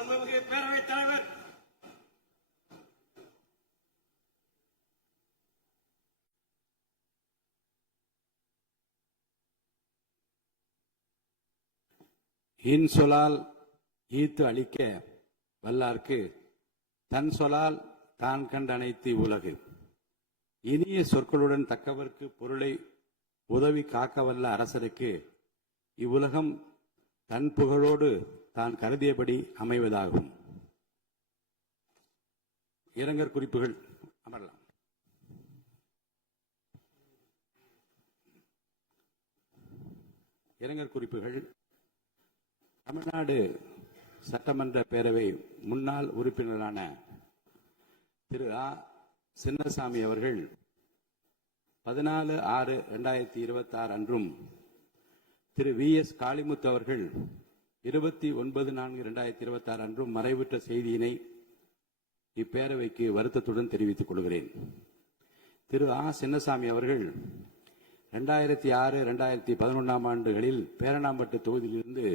மாண்புமிகு பேரவைத் தலைவர் இன்சொலால் ஈத்து அளிக்க வல்லார்க்கு தன் சொலால் தான் கண்டனைத்து உலகு. இனிய சொற்களுடன் தக்கவர்க்கு பொருளை உதவி காக்க வல்ல அரசருக்கு இவ்வுலகம் தன் புகழோடு தான் கருதியபடி அமைவதாகும். இரங்கற் குறிப்புகள் அமரலாம். இரங்கற் குறிப்புகள். தமிழ்நாடு சட்டமன்ற பேரவை முன்னாள் உறுப்பினரான திரு ஆ. சின்னசாமி அவர்கள் 14/6/2026 அன்றும் திரு வி. எஸ். காளிமுத்து அவர்கள் 29/4/2026 அன்றும் மறைவுற்ற செய்தியினை இப்பேரவைக்கு வருத்தத்துடன் தெரிவித்துக் கொள்கிறேன். திரு ஆ. சின்னசாமி அவர்கள் 2006-2011 ஆண்டுகளில் பேரணாம்பட்டு தொகுதியிலிருந்து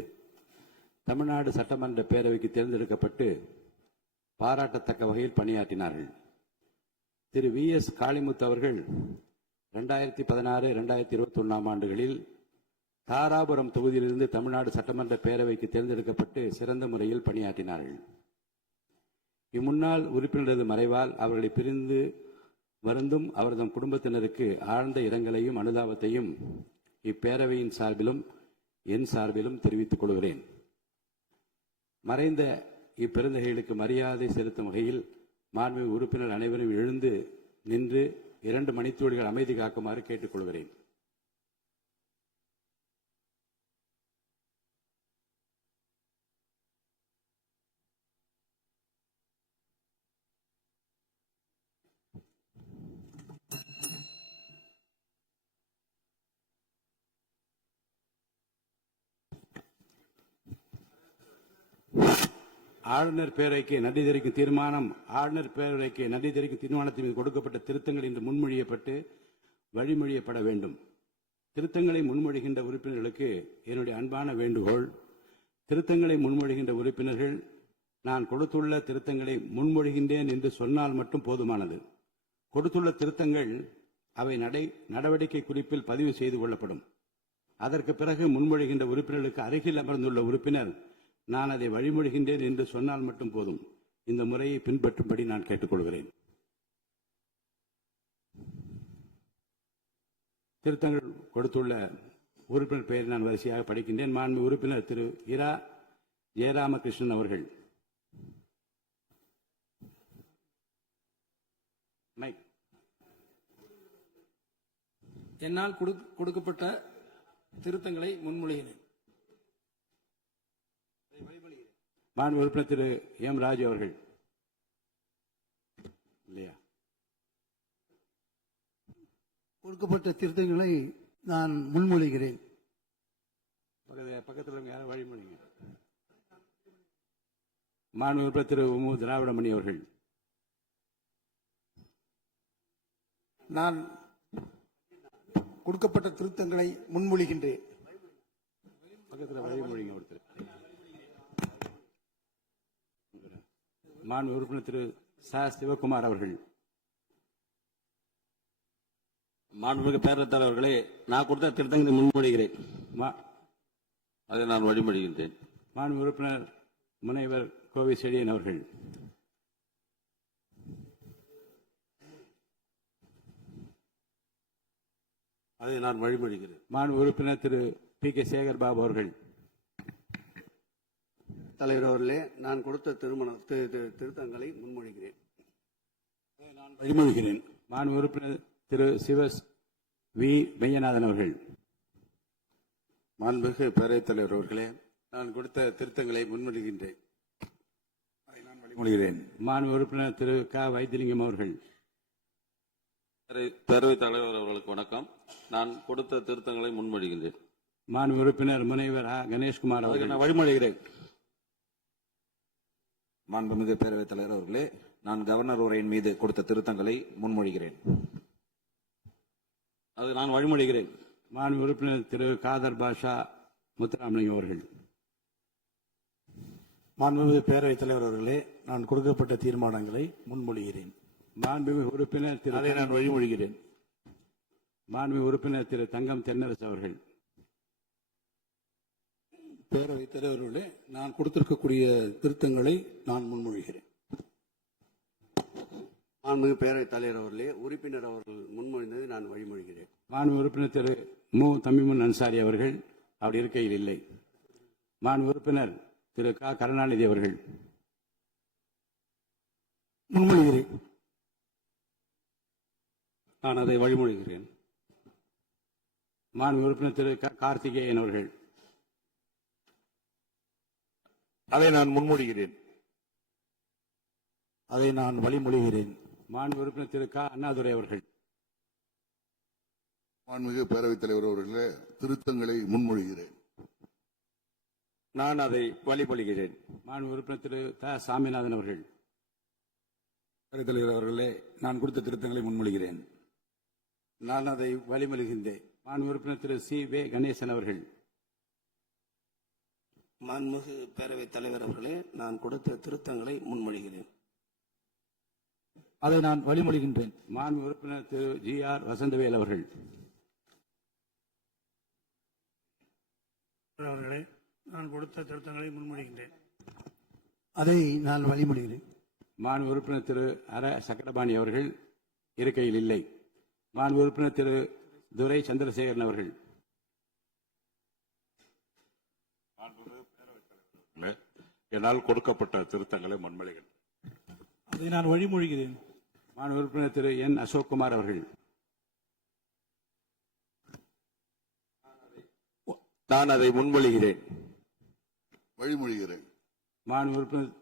தமிழ்நாடு சட்டமன்ற பேரவைக்கு தேர்ந்தெடுக்கப்பட்டு பாராட்டத்தக்க வகையில் பணியாற்றினார்கள். திரு வி. எஸ். காளிமுத்து அவர்கள் 2016-2021 ஆண்டுகளில் தாராபுரம் தொகுதியிலிருந்து தமிழ்நாடு சட்டமன்ற பேரவைக்கு தேர்ந்தெடுக்கப்பட்டு சிறந்த முறையில் பணியாற்றினார்கள். இம்முன்னாள் உறுப்பினரது மறைவால் அவர்களை பிரிந்து வருந்தும் அவரது குடும்பத்தினருக்கு ஆழ்ந்த இரங்கலையும் அனுதாபத்தையும் இப்பேரவையின் சார்பிலும் என் சார்பிலும் தெரிவித்துக் கொள்கிறேன். மறைந்த இப்பெருந்தகைகளுக்கு மரியாதை செலுத்தும் வகையில் மாண்புமிகு உறுப்பினர் அனைவரும் எழுந்து நின்று 2 மணித்துளிகள் அமைதி காக்குமாறு கேட்டுக் கொள்கிறேன். ஆளுநர் பேரவைக்கு நன்றி தெரிவிக்கும் தீர்மானம். ஆளுநர் பேரவைக்கு நன்றி தெரிவிக்கும் தீர்மானத்தின் மீது கொடுக்கப்பட்ட திருத்தங்கள் இன்று முன்மொழியப்பட்டு வழிமொழியப்பட வேண்டும். திருத்தங்களை முன்மொழிகின்ற உறுப்பினர்களுக்கு என்னுடைய அன்பான வேண்டுகோள். திருத்தங்களை முன்மொழிகின்ற உறுப்பினர்கள் நான் கொடுத்துள்ள திருத்தங்களை முன்மொழிகின்றேன் என்று சொன்னால் மட்டும் போதுமானது. கொடுத்துள்ள திருத்தங்கள் அவை நடவடிக்கை குறிப்பில் பதிவு செய்து கொள்ளப்படும். அதற்கு பிறகு முன்மொழிகின்ற உறுப்பினர்களுக்கு அருகில் அமர்ந்துள்ள உறுப்பினர் நான் அதை வழிமொழிகின்றேன் என்று சொன்னால் மட்டும் போதும். இந்த முறையை பின்பற்றும்படி நான் கேட்டுக்கொள்கிறேன். திருத்தங்கள் கொடுத்துள்ள உறுப்பினர் பெயரை நான் வரிசையாக படிக்கின்றேன். மாண்பு உறுப்பினர் திரு இரா ஜெயராமகிருஷ்ணன் அவர்கள். என்னால் கொடுக்கப்பட்ட திருத்தங்களை முன்மொழிகிறேன். மாண்பு உறுப்பினர் திரு எம். ராஜு அவர்கள். இல்லையா? கொடுக்கப்பட்ட திருத்தங்களை நான் முன்மொழிகிறேன். பக்கத்தில் யாரும் வழிமொழிங்க. மாண்பு உறுப்பினர் திரு மு. திராவிடமணி அவர்கள். நான் கொடுக்கப்பட்ட திருத்தங்களை முன்மொழிகின்றேன். பக்கத்தில் வழிமொழிங்க ஒருத்தர். மாண்பு உறுப்பினர் திரு ச. சிவகுமார் அவர்கள். மாண்புமிகு பேரவைத் தலைவர்களே, நான் கொடுத்த திருத்தங்களை முன்மொழிகிறேன். அதை நான் வழிமொழிகின்றேன். மாண்பு உறுப்பினர் முனைவர் கோவை செழியன் அவர்கள். அதை நான் வழிமொழிகிறேன். மாண்பு உறுப்பினர் திரு பி. கே. சேகர் பாபு அவர்கள். தலைவர் அவர்களே, நான் கொடுத்த திருத்தங்களை முன்மொழிகிறேன். நான் வழிமொழிகிறேன். மாண்பு உறுப்பினர் திரு சிவஸ் வி. மெய்யநாதன் அவர்கள். மாண்புமிகு பேரவைத் தலைவர் அவர்களே, நான் கொடுத்த திருத்தங்களை முன்மொழிகின்றேன். அதை நான் வழிமொழிகிறேன். மாண்பு உறுப்பினர் திரு க. வைத்திலிங்கம் அவர்கள். பேரவைத் தலைவர் அவர்களுக்கு வணக்கம். நான் கொடுத்த திருத்தங்களை முன்மொழிகின்றேன். மாண்பு உறுப்பினர் முனைவர் ஆ. கணேஷ்குமார் அவர்கள். நான் வழிமொழிகிறேன். மாண்புமிகு பேரவைத் தலைவர் அவர்களே, நான் கவர்னர் உரையின் மீது கொடுத்த திருத்தங்களை முன்மொழிகிறேன். அது நான் வழிமொழிகிறேன். மாண்பு உறுப்பினர் திரு காதர் பாஷா முத்துராமலிங்கம் அவர்கள். மாண்புமிகு பேரவைத் தலைவர் அவர்களே, நான் கொடுக்கப்பட்ட தீர்மானங்களை முன்மொழிகிறேன். மாண்புமிகு உறுப்பினர் திரு அதை நான் வழிமொழிகிறேன். மாண்புமிகு உறுப்பினர் திரு தங்கம் தென்னரசு அவர்கள். பேரவைத் தலைவர் அவர்களே, நான் கொடுத்திருக்கக்கூடிய திருத்தங்களை நான் முன்மொழிகிறேன். மாண்புமிகு பேரவைத் தலைவர் அவர்களே, உறுப்பினர் அவர்கள் முன்மொழிந்ததை நான் வழிமொழிகிறேன். மாண்புமிகு உறுப்பினர் திரு மு தமிமுன் அன்சாரி அவர்கள் அவர் இருக்கையில் இல்லை. மாண்புமிகு உறுப்பினர் திரு க கருணாநிதி அவர்கள். முன்மொழிகிறேன். நான் அதை வழிமொழிகிறேன். மாண்புமிகு உறுப்பினர் திரு கார்த்திகேயன் அவர்கள். அதை நான் முன்மொழிகிறேன். அதை நான் வழிமொழிகிறேன். மாண்புமிகு உறுப்பினர் திரு க அண்ணாதுரை அவர்கள். மாண்புமிகு பேரவைத் தலைவர் அவர்களே, திருத்தங்களை முன்மொழிகிறேன். நான் அதை வழிமொழிகிறேன். மாண்புமிகு உறுப்பினர் திரு த சாமிநாதன் அவர்கள். பேரவைத் தலைவர் அவர்களே, நான் கொடுத்த திருத்தங்களை முன்மொழிகிறேன். நான் அதை வழிமொழிகின்றேன். மாண்புமிகு உறுப்பினர் திரு சி வே கணேசன் அவர்கள். மாண்புமிகு பேரவைத் தலைவர் அவர்களே, நான் கொடுத்த திருத்தங்களை முன்மொழிகிறேன். அதை நான் வழிமொழிகின்றேன். மாண்புமிகு உறுப்பினர் திரு ஜி ஆர் வசந்தவேல் அவர்கள். அவர்களே, நான் கொடுத்த திருத்தங்களை முன்மொழிகின்றேன். அதை நான் வழிமொழிகிறேன். மாண்புமிகு உறுப்பினர் திரு அர சக்கரபாணி அவர்கள் இருக்கையில் இல்லை. மாண்புமிகு உறுப்பினர் திரு துரை சந்திரசேகரன் அவர்கள். என்னால் கொடுக்கப்பட்ட திருத்தங்களை முன்மொழிகிறேன். அதை நான் வழிமொழிகிறேன். மாண்புமிகு உறுப்பினர் திரு என் அசோக்குமார் அவர்கள். நான் அதை முன்மொழிகிறேன். வழிமொழிகிறேன். மாண்புமிகு உறுப்பினர்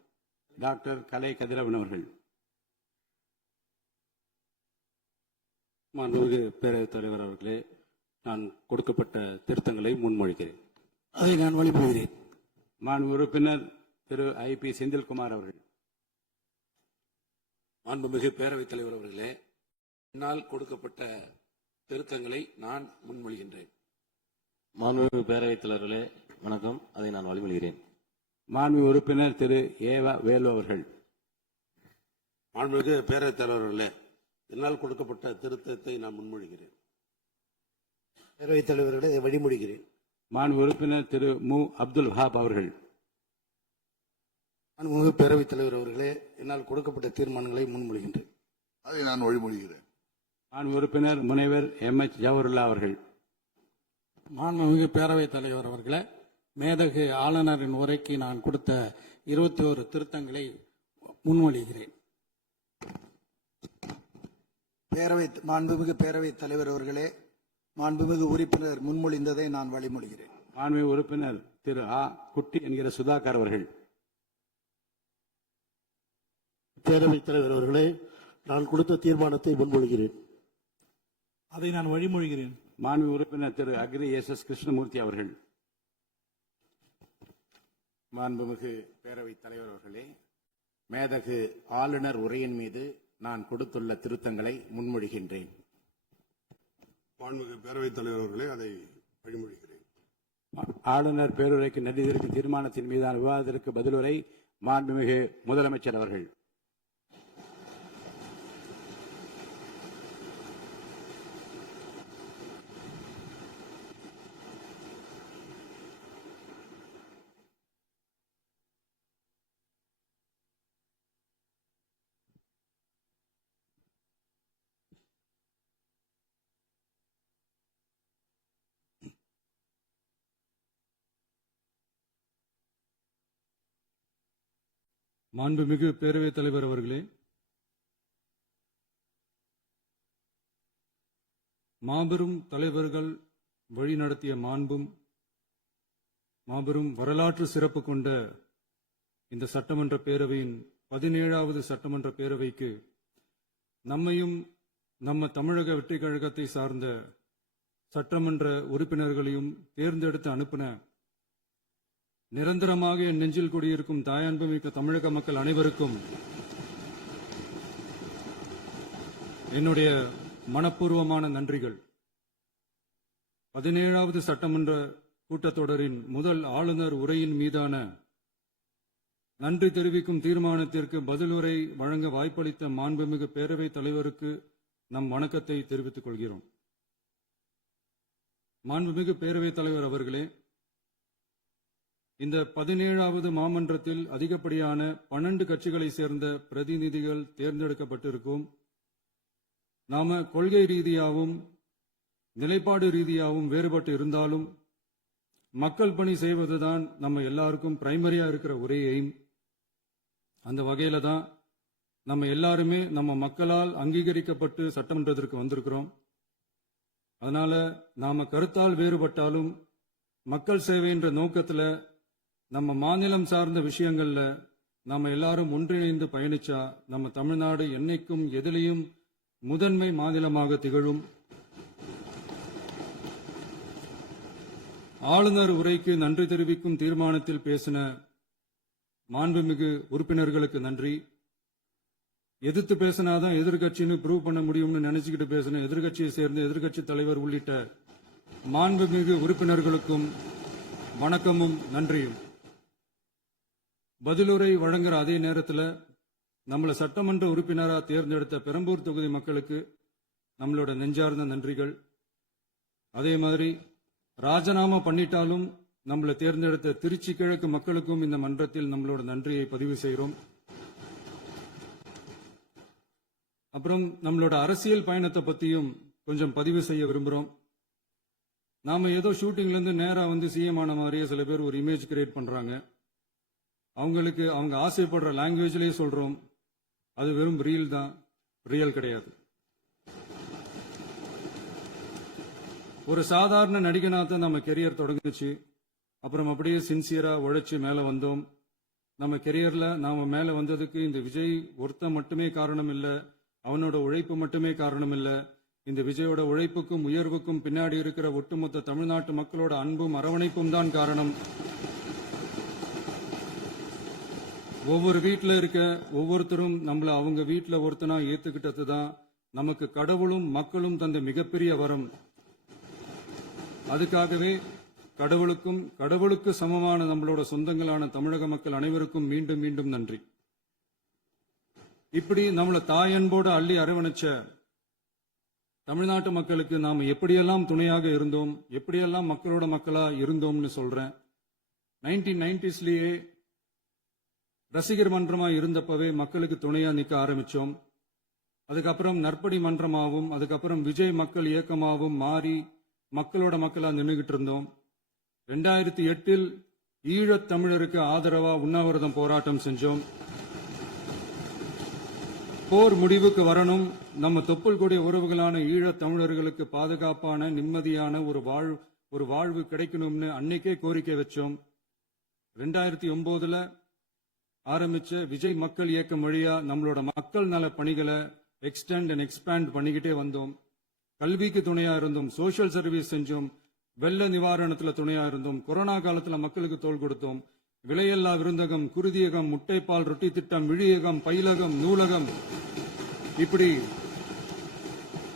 டாக்டர் கலை கதிரவன் அவர்கள். மாண்புமிகு பேரவைத் தலைவர் அவர்களே, நான் கொடுக்கப்பட்ட திருத்தங்களை முன்மொழிகிறேன். அதை நான் வழிமொழிகிறேன். மாண்புமிகு உறுப்பினர் திரு ஐ பி செந்தில்குமார் அவர்கள். மாண்புமிகு பேரவைத் தலைவர் அவர்களே, என்னால் கொடுக்கப்பட்ட திருத்தங்களை நான் முன்மொழிகின்றேன். மாண்புமிகு பேரவைத் தலைவர்களே, வணக்கம். அதை நான் வழிமொழிகிறேன். மாண்புமிகு உறுப்பினர் திரு ஏவா வேலு அவர்கள். மாண்புமிகு பேரவைத் தலைவர் அவர்களே, என்னால் கொடுக்கப்பட்ட திருத்தத்தை நான் முன்மொழிகிறேன். பேரவைத் தலைவர்களே, அதை வழிமொழிகிறேன். மாண்புமிகு உறுப்பினர் திரு மு அப்துல் வஹாப் அவர்கள். மாண்புமிகு பேரவைத் தலைவர் அவர்களே, என்னால் கொடுக்கப்பட்ட தீர்மானங்களை முன்மொழிகின்றேன். அதை நான் வழிமொழிகிறேன். மாண்புமிகு உறுப்பினர் முனைவர் எம் எச் ஜவஹர்லா அவர்கள். மாண்புமிகு பேரவைத் தலைவர் அவர்களே, மேதகு ஆளுநரின் உரைக்கு நான் கொடுத்த 21 திருத்தங்களை முன்மொழிகிறேன். மாண்புமிகு பேரவைத் தலைவர் அவர்களே, மாண்புமிகு உறுப்பினர் முன்மொழிந்ததை நான் வழிமொழிகிறேன். மாண்புமிகு உறுப்பினர் திரு ஆ குட்டி என்கிற சுதாகர் அவர்கள். பேரவைத் தலைவர் அவர்களே, நான் கொடுத்த தீர்மானத்தை முன்மொழிகிறேன். அதை நான் வழிமொழிகிறேன். மாண்புமிகு உறுப்பினர் திரு அக்ரி எஸ் எஸ் கிருஷ்ணமூர்த்தி அவர்கள். மாண்புமிகு பேரவைத் தலைவர் அவர்களே, மேதகு ஆளுநர் உரையின் மீது நான் கொடுத்துள்ள திருத்தங்களை முன்மொழிகின்றேன். மாண்புமிகு பேரவைத் தலைவர் அவர்களே, அதை வழிமொழிகிறேன். ஆளுநர் பேருரைக்கு நன்றி தெரிவிக்கும் தீர்மானத்தின் மீதான விவாதத்திற்கு பதிலுரை மாண்புமிகு முதலமைச்சர் அவர்கள். மாண்புமிகு பேரவைத் தலைவர் அவர்களே, மாபெரும் தலைவர்கள் வழிநடத்திய மாண்பும் மாபெரும் வரலாற்று சிறப்பு கொண்ட இந்த சட்டமன்ற பேரவையின் 17வது சட்டமன்ற பேரவைக்கு நம்மையும் நம்ம தமிழக வெற்றி கழகத்தை சார்ந்த சட்டமன்ற உறுப்பினர்களையும் தேர்ந்தெடுத்து அனுப்பின நிரந்தரமாக என் நெஞ்சில் குடியிருக்கும் தாயன்புமிக்க தமிழக மக்கள் அனைவருக்கும் என்னுடைய மனப்பூர்வமான நன்றிகள். 17வது சட்டமன்ற கூட்டத்தொடரின் முதல் ஆளுநர் உரையின் மீதான நன்றி தெரிவிக்கும் தீர்மானத்திற்கு பதிலுரை வழங்க வாய்ப்பளித்த மாண்புமிகு பேரவைத் தலைவருக்கு நம் வணக்கத்தை தெரிவித்துக் கொள்கிறோம். மாண்புமிகு பேரவைத் தலைவர் அவர்களே, இந்த 17வது மாமன்றத்தில் அதிகப்படியான 12 கட்சிகளை சேர்ந்த பிரதிநிதிகள் தேர்ந்தெடுக்கப்பட்டிருக்கும். நாம கொள்கை ரீதியாகவும் நிலைப்பாடு ரீதியாகவும் வேறுபட்டு இருந்தாலும் மக்கள் பணி செய்வதுதான் நம்ம எல்லாருக்கும் பிரைமரியா இருக்கிற ஒரே எய்ம். அந்த வகையில தான் நம்ம எல்லாருமே நம்ம மக்களால் அங்கீகரிக்கப்பட்டு சட்டமன்றத்திற்கு வந்திருக்கிறோம். அதனால நாம கருத்தால் வேறுபட்டாலும் மக்கள் சேவை என்ற நோக்கத்துல நம்ம மாநிலம் சார்ந்த விஷயங்கள்ல நாம எல்லாரும் ஒன்றிணைந்து பயணிச்சா நம்ம தமிழ்நாடு என்னைக்கும் எதிலையும் முதன்மை மாநிலமாக திகழும். ஆளுநர் உரைக்கு நன்றி தெரிவிக்கும் தீர்மானத்தில் பேசின மாண்புமிகு உறுப்பினர்களுக்கு நன்றி. எதிர்த்து பேசினாதான் எதிர்கட்சின்னு ப்ரூவ் பண்ண முடியும்னு நினைச்சுக்கிட்டு பேசின எதிர்கட்சியை சேர்ந்த எதிர்கட்சி தலைவர் உள்ளிட்ட மாண்புமிகு உறுப்பினர்களுக்கும் வணக்கமும் நன்றியும். பதிலுரை வழங்குற அதே நேரத்தில் நம்மளை சட்டமன்ற உறுப்பினராக தேர்ந்தெடுத்த பெரம்பூர் தொகுதி மக்களுக்கு நம்மளோட நெஞ்சார்ந்த நன்றிகள். அதே மாதிரி ராஜினாமா பண்ணிட்டாலும் நம்மளை தேர்ந்தெடுத்த திருச்சி கிழக்கு மக்களுக்கும் இந்த மன்றத்தில் நம்மளோட நன்றியை பதிவு செய்கிறோம். அப்புறம் நம்மளோட அரசியல் பயணத்தை பத்தியும் கொஞ்சம் பதிவு செய்ய விரும்புகிறோம். நாம ஏதோ ஷூட்டிங்ல இருந்து நேரா வந்து சிஎம் ஆன மாதிரியே சில பேர் ஒரு இமேஜ் கிரியேட் பண்றாங்க. அவங்களுக்கு அவங்க ஆசைப்படுற லாங்குவேஜ்லயே சொல்றோம், அது வெறும் ரீல் தான், ரியல் கிடையாது. ஒரு சாதாரண நடிகனாத்தான் நம்ம கெரியர் தொடங்குச்சு. அப்புறம் அப்படியே சின்சியரா உழைச்சு மேல வந்தோம். நம்ம கெரியர்ல நாம மேல வந்ததுக்கு இந்த விஜய் ஒருத்தன் மட்டுமே காரணம் இல்ல, அவனோட உழைப்பு மட்டுமே காரணம் இல்ல. இந்த விஜயோட உழைப்புக்கும் உயர்வுக்கும் பின்னாடி இருக்கிற ஒட்டுமொத்த தமிழ்நாட்டு மக்களோட அன்பும் அரவணைப்பும் தான் காரணம். ஒவ்வொரு வீட்டில் இருக்க ஒவ்வொருத்தரும் நம்மள அவங்க வீட்டில் ஒருத்தனா ஏத்துக்கிட்டது தான் நமக்கு கடவுளும் மக்களும் தந்த மிகப்பெரிய வரம். அதுக்காகவே கடவுளுக்கு சமமான நம்மளோட சொந்தங்களான தமிழக மக்கள் அனைவருக்கும் மீண்டும் மீண்டும் நன்றி. இப்படி நம்மள தாயன்போடு அள்ளி அரவணைச்ச தமிழ்நாட்டு மக்களுக்கு நாம எப்படியெல்லாம் துணையாக இருந்தோம், எப்படியெல்லாம் மக்களோட மக்களா இருந்தோம்னு சொல்றேன். 1990ஸ்லயே ரசிகர் மன்றமா இருந்தப்பவே மக்களுக்கு துணையா நிக்க ஆரம்பிச்சோம். அதுக்கப்புறம் நற்படி மன்றமாவும் அதுக்கப்புறம் விஜய் மக்கள் இயக்கமாவும் மாறி மக்களோட மக்களா நின்றுகிட்டு இருந்தோம். 2008 ஈழத் தமிழருக்கு ஆதரவா உண்ணாவிரதம் போராட்டம் செஞ்சோம். போர் முடிவுக்கு வரணும், நம்ம தொப்புள் கூடிய உறவுகளான ஈழத் தமிழர்களுக்கு பாதுகாப்பான நிம்மதியான ஒரு வாழ்வு கிடைக்கணும்னு அன்னைக்கே கோரிக்கை வச்சோம். 2009 ஆரம்பிச்ச விஜய் மக்கள் இயக்கம் வழியா நம்மளோட மக்கள் நல பணிகளை எக்ஸ்டெண்ட் அண்ட் எக்ஸ்பேண்ட் பண்ணிக்கிட்டே வந்தோம். கல்விக்கு துணையா இருந்தோம், சோசியல் சர்வீஸ் செஞ்சோம், வெள்ள நிவாரணத்துல துணையா இருந்தோம், கொரோனா காலத்துல மக்களுக்கு தோள் கொடுத்தோம். விலையில்லா விருந்தகம், குருதியகம், முட்டைப்பால் ரொட்டி திட்டம், விழியகம், பயிலகம், நூலகம், இப்படி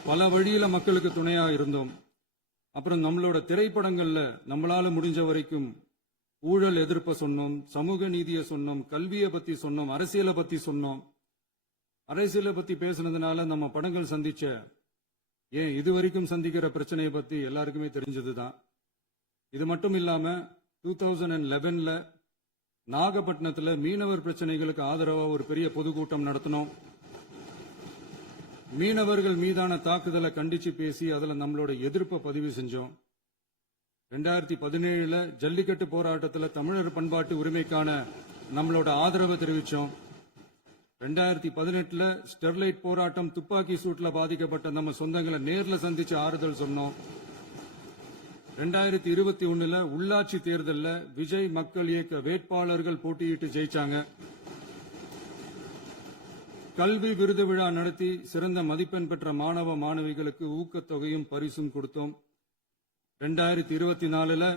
பல வழியில மக்களுக்கு துணையா இருந்தோம். அப்புறம் நம்மளோட திரைப்படங்கள்ல நம்மளால முடிஞ்ச வரைக்கும் ஊழல் எதிர்ப்ப சொன்னோம், சமூக நீதியை சொன்னோம், கல்வியை பத்தி சொன்னோம், அரசியலை பத்தி சொன்னோம். அரசியலை பத்தி பேசுனதுனால நம்ம படங்கள் சந்திச்ச இதுவரைக்கும் சந்திக்கிற பிரச்சனையை பத்தி எல்லாருக்குமே தெரிஞ்சதுதான். இது மட்டும் இல்லாம 2011 நாகப்பட்டினத்துல மீனவர் பிரச்சனைகளுக்கு ஆதரவா ஒரு பெரிய பொதுக்கூட்டம் நடத்தினோம். மீனவர்கள் மீதான தாக்குதலை கண்டிச்சு பேசி அதுல நம்மளோட எதிர்ப்பை பதிவு செஞ்சோம். 2017 ஜல்லிக்கட்டு போராட்டத்தில் தமிழர் பண்பாட்டு உரிமைக்கான நம்மளோட ஆதரவை தெரிவிச்சோம். 2018 ஸ்டெர்லைட் போராட்டம், துப்பாக்கி சூட்ல பாதிக்கப்பட்ட நம்ம சொந்தங்களை நேர்ல சந்திச்சு ஆறுதல் சொன்னோம். 2021 உள்ளாட்சி தேர்தலில் விஜய் மக்கள் இயக்க வேட்பாளர்கள் போட்டியிட்டு ஜெயிச்சாங்க. கல்வி விருது விழா நடத்தி சிறந்த மதிப்பெண் பெற்ற மாணவ மாணவிகளுக்கு ஊக்கத்தொகையும் பரிசும் கொடுத்தோம். 2024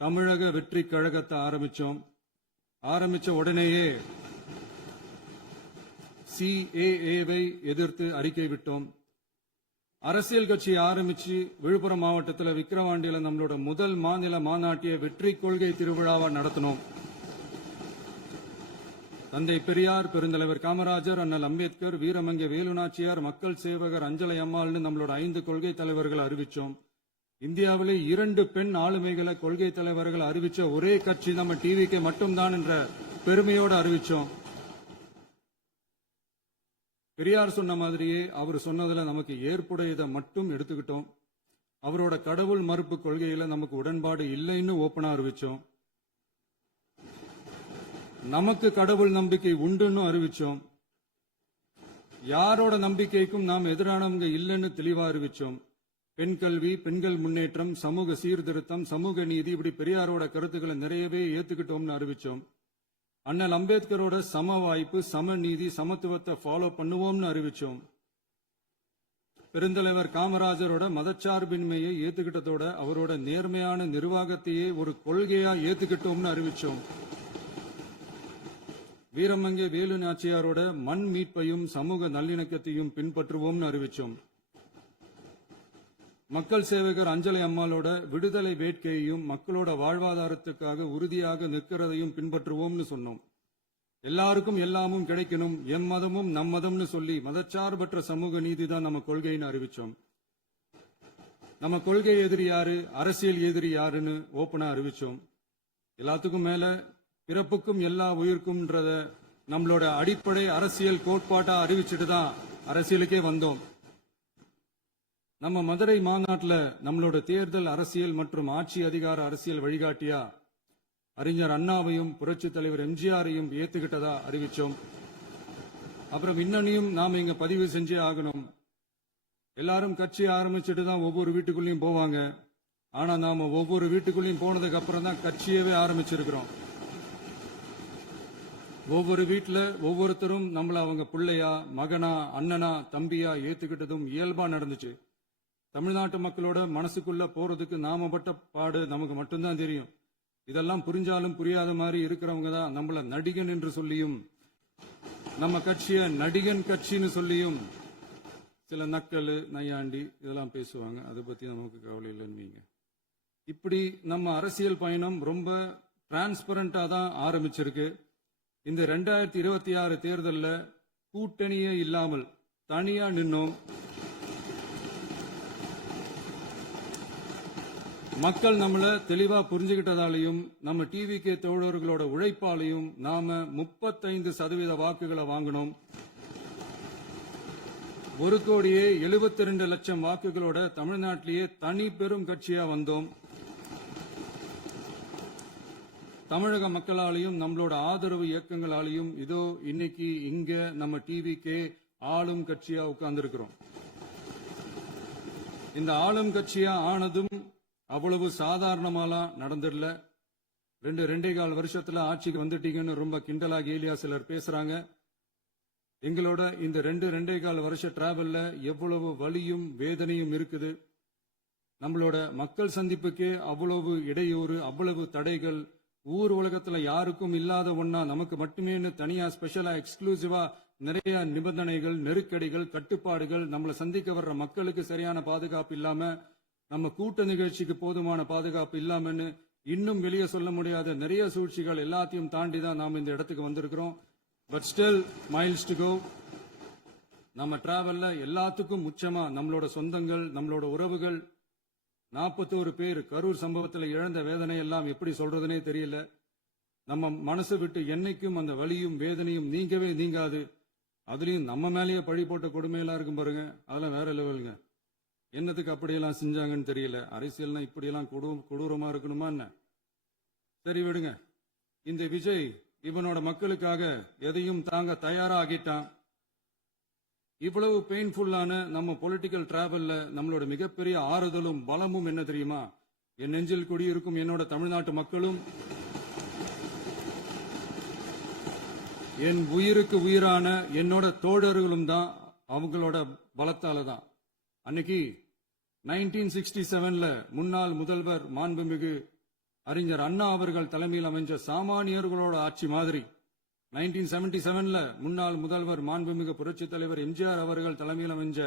தமிழக வெற்றி கழகத்தை ஆரம்பிச்ச உடனேயே CAA-வை எதிர்த்து அறிக்கை விட்டோம். அரசியல் கட்சி ஆரம்பிச்சு விழுப்புரம் மாவட்டத்தில் விக்கிரவாண்டியில நம்மளோட முதல் மாநில மாநாட்டிய வெற்றி கொள்கை திருவிழாவை நடத்தினோம். தந்தை பெரியார், பெருந்தலைவர் காமராஜர், அண்ணல் அம்பேத்கர், வீரமங்கை வேலுநாச்சியார், மக்கள் சேவகர் அஞ்சலை அம்மாள்னு நம்மளோட 5 கொள்கை தலைவர்களை அறிவிச்சோம். இந்தியாவிலே 2 பெண் ஆளுமைகளை கொள்கை தலைவர்கள் அறிவிச்ச ஒரே கட்சி நம்ம டிவிக்கு மட்டும்தான் என்ற பெருமையோடு அறிவிச்சோம். பெரியார் சொன்ன மாதிரியே அவர் சொன்னதுல நமக்கு ஏற்புடையதை மட்டும் எடுத்துக்கிட்டோம். அவரோட கடவுள் மறுப்பு கொள்கையில நமக்கு உடன்பாடு இல்லைன்னு ஓப்பனா அறிவிச்சோம். நமக்கு கடவுள் நம்பிக்கை உண்டுன்னு அறிவிச்சோம். யாரோட நம்பிக்கைக்கும் நாம் எதிரானவங்க இல்லைன்னு தெளிவா அறிவிச்சோம். பெண் கல்வி, பெண்கள் முன்னேற்றம், சமூக சீர்திருத்தம், சமூக நீதி, இப்படி பெரியாரோட கருத்துக்களை நிறையவே ஏத்துக்கிட்டோம்னு அறிவிச்சோம். அண்ணல் அம்பேத்கரோட சம வாய்ப்பு, சம நீதி, சமத்துவத்தை ஃபாலோ பண்ணுவோம்னு அறிவிச்சோம். பெருந்தலைவர் காமராஜரோட மதச்சார்பின்மையை ஏத்துக்கிட்டதோட அவரோட நேர்மையான நிர்வாகத்தையே ஒரு கொள்கையா ஏத்துக்கிட்டோம்னு அறிவிச்சோம். வீரமங்கை வேலு நாச்சியாரோட மண் மீட்பையும் சமூக நல்லிணக்கத்தையும் பின்பற்றுவோம்னு அறிவிச்சோம். மக்கள் சேவகர் அஞ்சலை அம்மாளோட விடுதலை வேட்கையையும் மக்களோட வாழ்வாதாரத்துக்காக உறுதியாக நிற்கிறதையும் பின்பற்றுவோம்னு சொன்னோம். எல்லாருக்கும் எல்லாமும் கிடைக்கணும், எம் மதமும் நம் மதம்னு சொல்லி மதச்சார்பற்ற சமூக நீதி தான் நம்ம கொள்கைன்னு அறிவிச்சோம். நம்ம கொள்கை எதிரி யாரு, அரசியல் எதிரி யாருன்னு ஓப்பனா அறிவிச்சோம். எல்லாத்துக்கும் மேல பிறப்புக்கும் எல்லா உயிருக்கும்ன்றத நம்மளோட அடிப்படை அரசியல் கோட்பாட்டா அறிவிச்சுட்டு தான் அரசியலுக்கே வந்தோம். நம்ம மதுரை மாநாட்டில் நம்மளோட தேர்தல் அரசியல் மற்றும் ஆட்சி அதிகார அரசியல் வழிகாட்டியா அறிஞர் அண்ணாவையும் புரட்சித் தலைவர் எம்ஜிஆரையும் ஏத்துக்கிட்டதா அறிவிச்சோம். அப்புறம் இன்னனையும் நாம இங்க பதிவு செஞ்சே ஆகணும். எல்லாரும் கட்சி ஆரம்பிச்சுட்டு தான் ஒவ்வொரு வீட்டுக்குள்ளேயும் போவாங்க. ஆனா நாம ஒவ்வொரு வீட்டுக்குள்ளேயும் போனதுக்கு அப்புறம் தான் கட்சியவே ஆரம்பிச்சிருக்கிறோம். ஒவ்வொரு வீட்டுல ஒவ்வொருத்தரும் நம்மள அவங்க பிள்ளையா, மகனா, அண்ணனா, தம்பியா ஏத்துக்கிட்டதும் இயல்பா நடந்துச்சு. தமிழ்நாட்டு மக்களோட மனசுக்குள்ள போறதுக்கு நாம பட்ட பாடு நமக்கு மட்டும்தான் தெரியும். இதெல்லாம் புரிஞ்சாலும் புரியாத மாதிரி இருக்கிறவங்க தான் நம்மள நடிகன் என்று சொல்லியும் நம்ம கட்சிய நடிகன் கட்சின்னு சொல்லியும் சில நக்கல், நையாண்டி இதெல்லாம் பேசுவாங்க. அதை பத்தி நமக்கு கவலை இல்லைன்னு. இப்படி நம்ம அரசியல் பயணம் ரொம்ப டிரான்ஸ்பரண்டா தான் ஆரம்பிச்சிருக்கு. இந்த 2026 தேர்தலில் கூட்டணியே இல்லாமல் தனியா நின்னோம். மக்கள் நம்மள தெளிவா புரிஞ்சுகிட்டதாலையும் நம்ம டிவிகே தோழர்களோட உழைப்பாலையும் நாம 35% வாக்குகளை வாங்கினோம். 1,72,00,000 வாக்குகளோட தமிழ்நாட்டிலேயே தனி பெரும் கட்சியா வந்தோம். தமிழக மக்களாலையும் நம்மளோட ஆதரவு இயக்கங்களாலையும் இதோ இன்னைக்கு இங்க நம்ம டிவிகே ஆளும் கட்சியா உட்கார்ந்திருக்கிறோம். இந்த ஆளும் கட்சியா ஆனதும் அவ்வளவு சாதாரணமாலாம் நடந்துடல. 2.25 வருஷத்துல ஆட்சிக்கு வந்துட்டீங்கன்னு ரொம்ப கிண்டலா கேலியா சிலர் பேசுறாங்க. எங்களோட இந்த 2.25 வருஷ டிராவல்ல எவ்வளவு வலியும் வேதனையும் இருக்குது. நம்மளோட மக்கள் சந்திப்புக்கே அவ்வளவு இடையூறு, அவ்வளவு தடைகள், ஊர் உலகத்துல யாருக்கும் இல்லாத ஒன்னா நமக்கு மட்டுமே தனியா ஸ்பெஷலா எக்ஸ்க்ளூசிவா நிறைய நிபந்தனைகள், நெருக்கடிகள், கட்டுப்பாடுகள், நம்மளை சந்திக்க வர்ற மக்களுக்கு சரியான பாதுகாப்பு இல்லாம, நம்ம கூட்ட நிகழ்ச்சிக்கு போதுமான பாதுகாப்பு இல்லாமன்னு இன்னும் வெளியே சொல்ல முடியாத நிறைய சூழ்ச்சிகள் எல்லாத்தையும் தாண்டி தான் நாம இந்த இடத்துக்கு வந்திருக்கிறோம். But still miles to go. நம்ம டிராவல்ல எல்லாத்துக்கும் முக்கியமா நம்மளோட சொந்தங்கள், நம்மளோட உறவுகள், 41 பேர் கரூர் சம்பவத்தில் இழந்த வேதனை எல்லாம் எப்படி சொல்றதுனே தெரியல. நம்ம மனசை விட்டு என்னைக்கும் அந்த வலியும் வேதனையும் நீங்கவே நீங்காது. அதுலயும் நம்ம மேலேயே பழி போட்ட கொடுமையெல்லாம் இருக்கும் பாருங்க, அதெல்லாம் வேற லெவலுங்க. என்னத்துக்கு அப்படியெல்லாம் செஞ்சாங்கன்னு தெரியல. அரசியல்னா இப்படியெல்லாம் கொடூரமா இருக்கணுமா என்ன? சரி விடுங்க. இந்த விஜய் இவனோட மக்களுக்காக எதையும் தாங்க தயாராகிட்டான். இவ்வளவு பெயின்ஃபுல்லான நம்ம பொலிட்டிக்கல் டிராவல்ல நம்மளோட மிகப்பெரிய ஆறுதலும் பலமும் என்ன தெரியுமா? என் நெஞ்சில் குடியிருக்கும் என்னோட தமிழ்நாட்டு மக்களும், என் உயிருக்கு உயிரான என்னோட தோழர்களும் தான். அவங்களோட பலத்தால தான். அன்னைக்கு 1967ல முன்னாள் முதல்வர் மாண்புமிகு அறிஞர் அண்ணா அவர்கள் தலைமையில் அமைஞ்ச சாமானியர்களோட ஆட்சி மாதிரி, 1977ல முன்னாள் முதல்வர் மாண்புமிகு புரட்சித் தலைவர் எம்ஜிஆர் அவர்கள் தலைமையில் அமைஞ்ச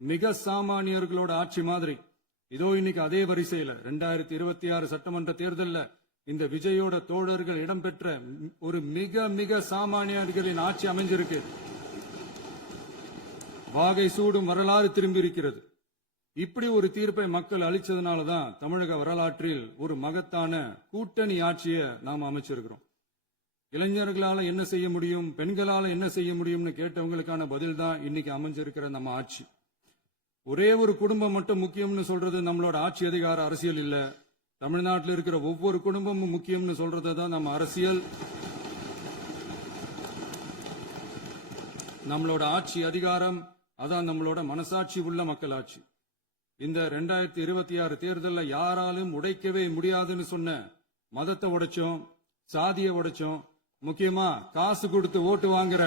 மிக சாமானியர்களோட ஆட்சி மாதிரி, இதோ இன்னைக்கு அதே வரிசையில 2026 சட்டமன்ற தேர்தலில் இந்த விஜயோட தோழர்கள் இடம்பெற்ற ஒரு மிக மிக சாமானியர்களின் ஆட்சி அமைஞ்சிருக்கு. வாகை சூடும் வரலாறு திரும்பி இருக்கிறது. இப்படி ஒரு தீர்ப்பை மக்கள் அளிச்சதுனாலதான் தமிழக வரலாற்றில் ஒரு மகத்தான கூட்டணி ஆட்சியை நாம் அமைச்சிருக்கிறோம். இளைஞர்களால என்ன செய்ய முடியும், பெண்களால என்ன செய்ய முடியும்னு கேட்டவங்களுக்கான பதில் தான் இன்னைக்கு அமைஞ்சிருக்கிற நம்ம ஆட்சி. ஒரே ஒரு குடும்பம் மட்டும் முக்கியம்னு சொல்றது நம்மளோட ஆட்சி அதிகார அரசியல் இல்ல. தமிழ்நாட்டில் இருக்கிற ஒவ்வொரு குடும்பமும் முக்கியம்னு சொல்றது தான் நம்ம அரசியல். நம்மளோட ஆட்சி அதிகாரம் அதான் நம்மளோட மனசாட்சி உள்ள மக்களாட்சி. இந்த 2026 தேர்தலில் யாராலும் உடைக்கவே முடியாதுன்னு சொன்ன மதத்தை உடைச்சோம், சாதியை உடைச்சோம், முக்கியமா காசு கொடுத்து ஓட்டு வாங்குற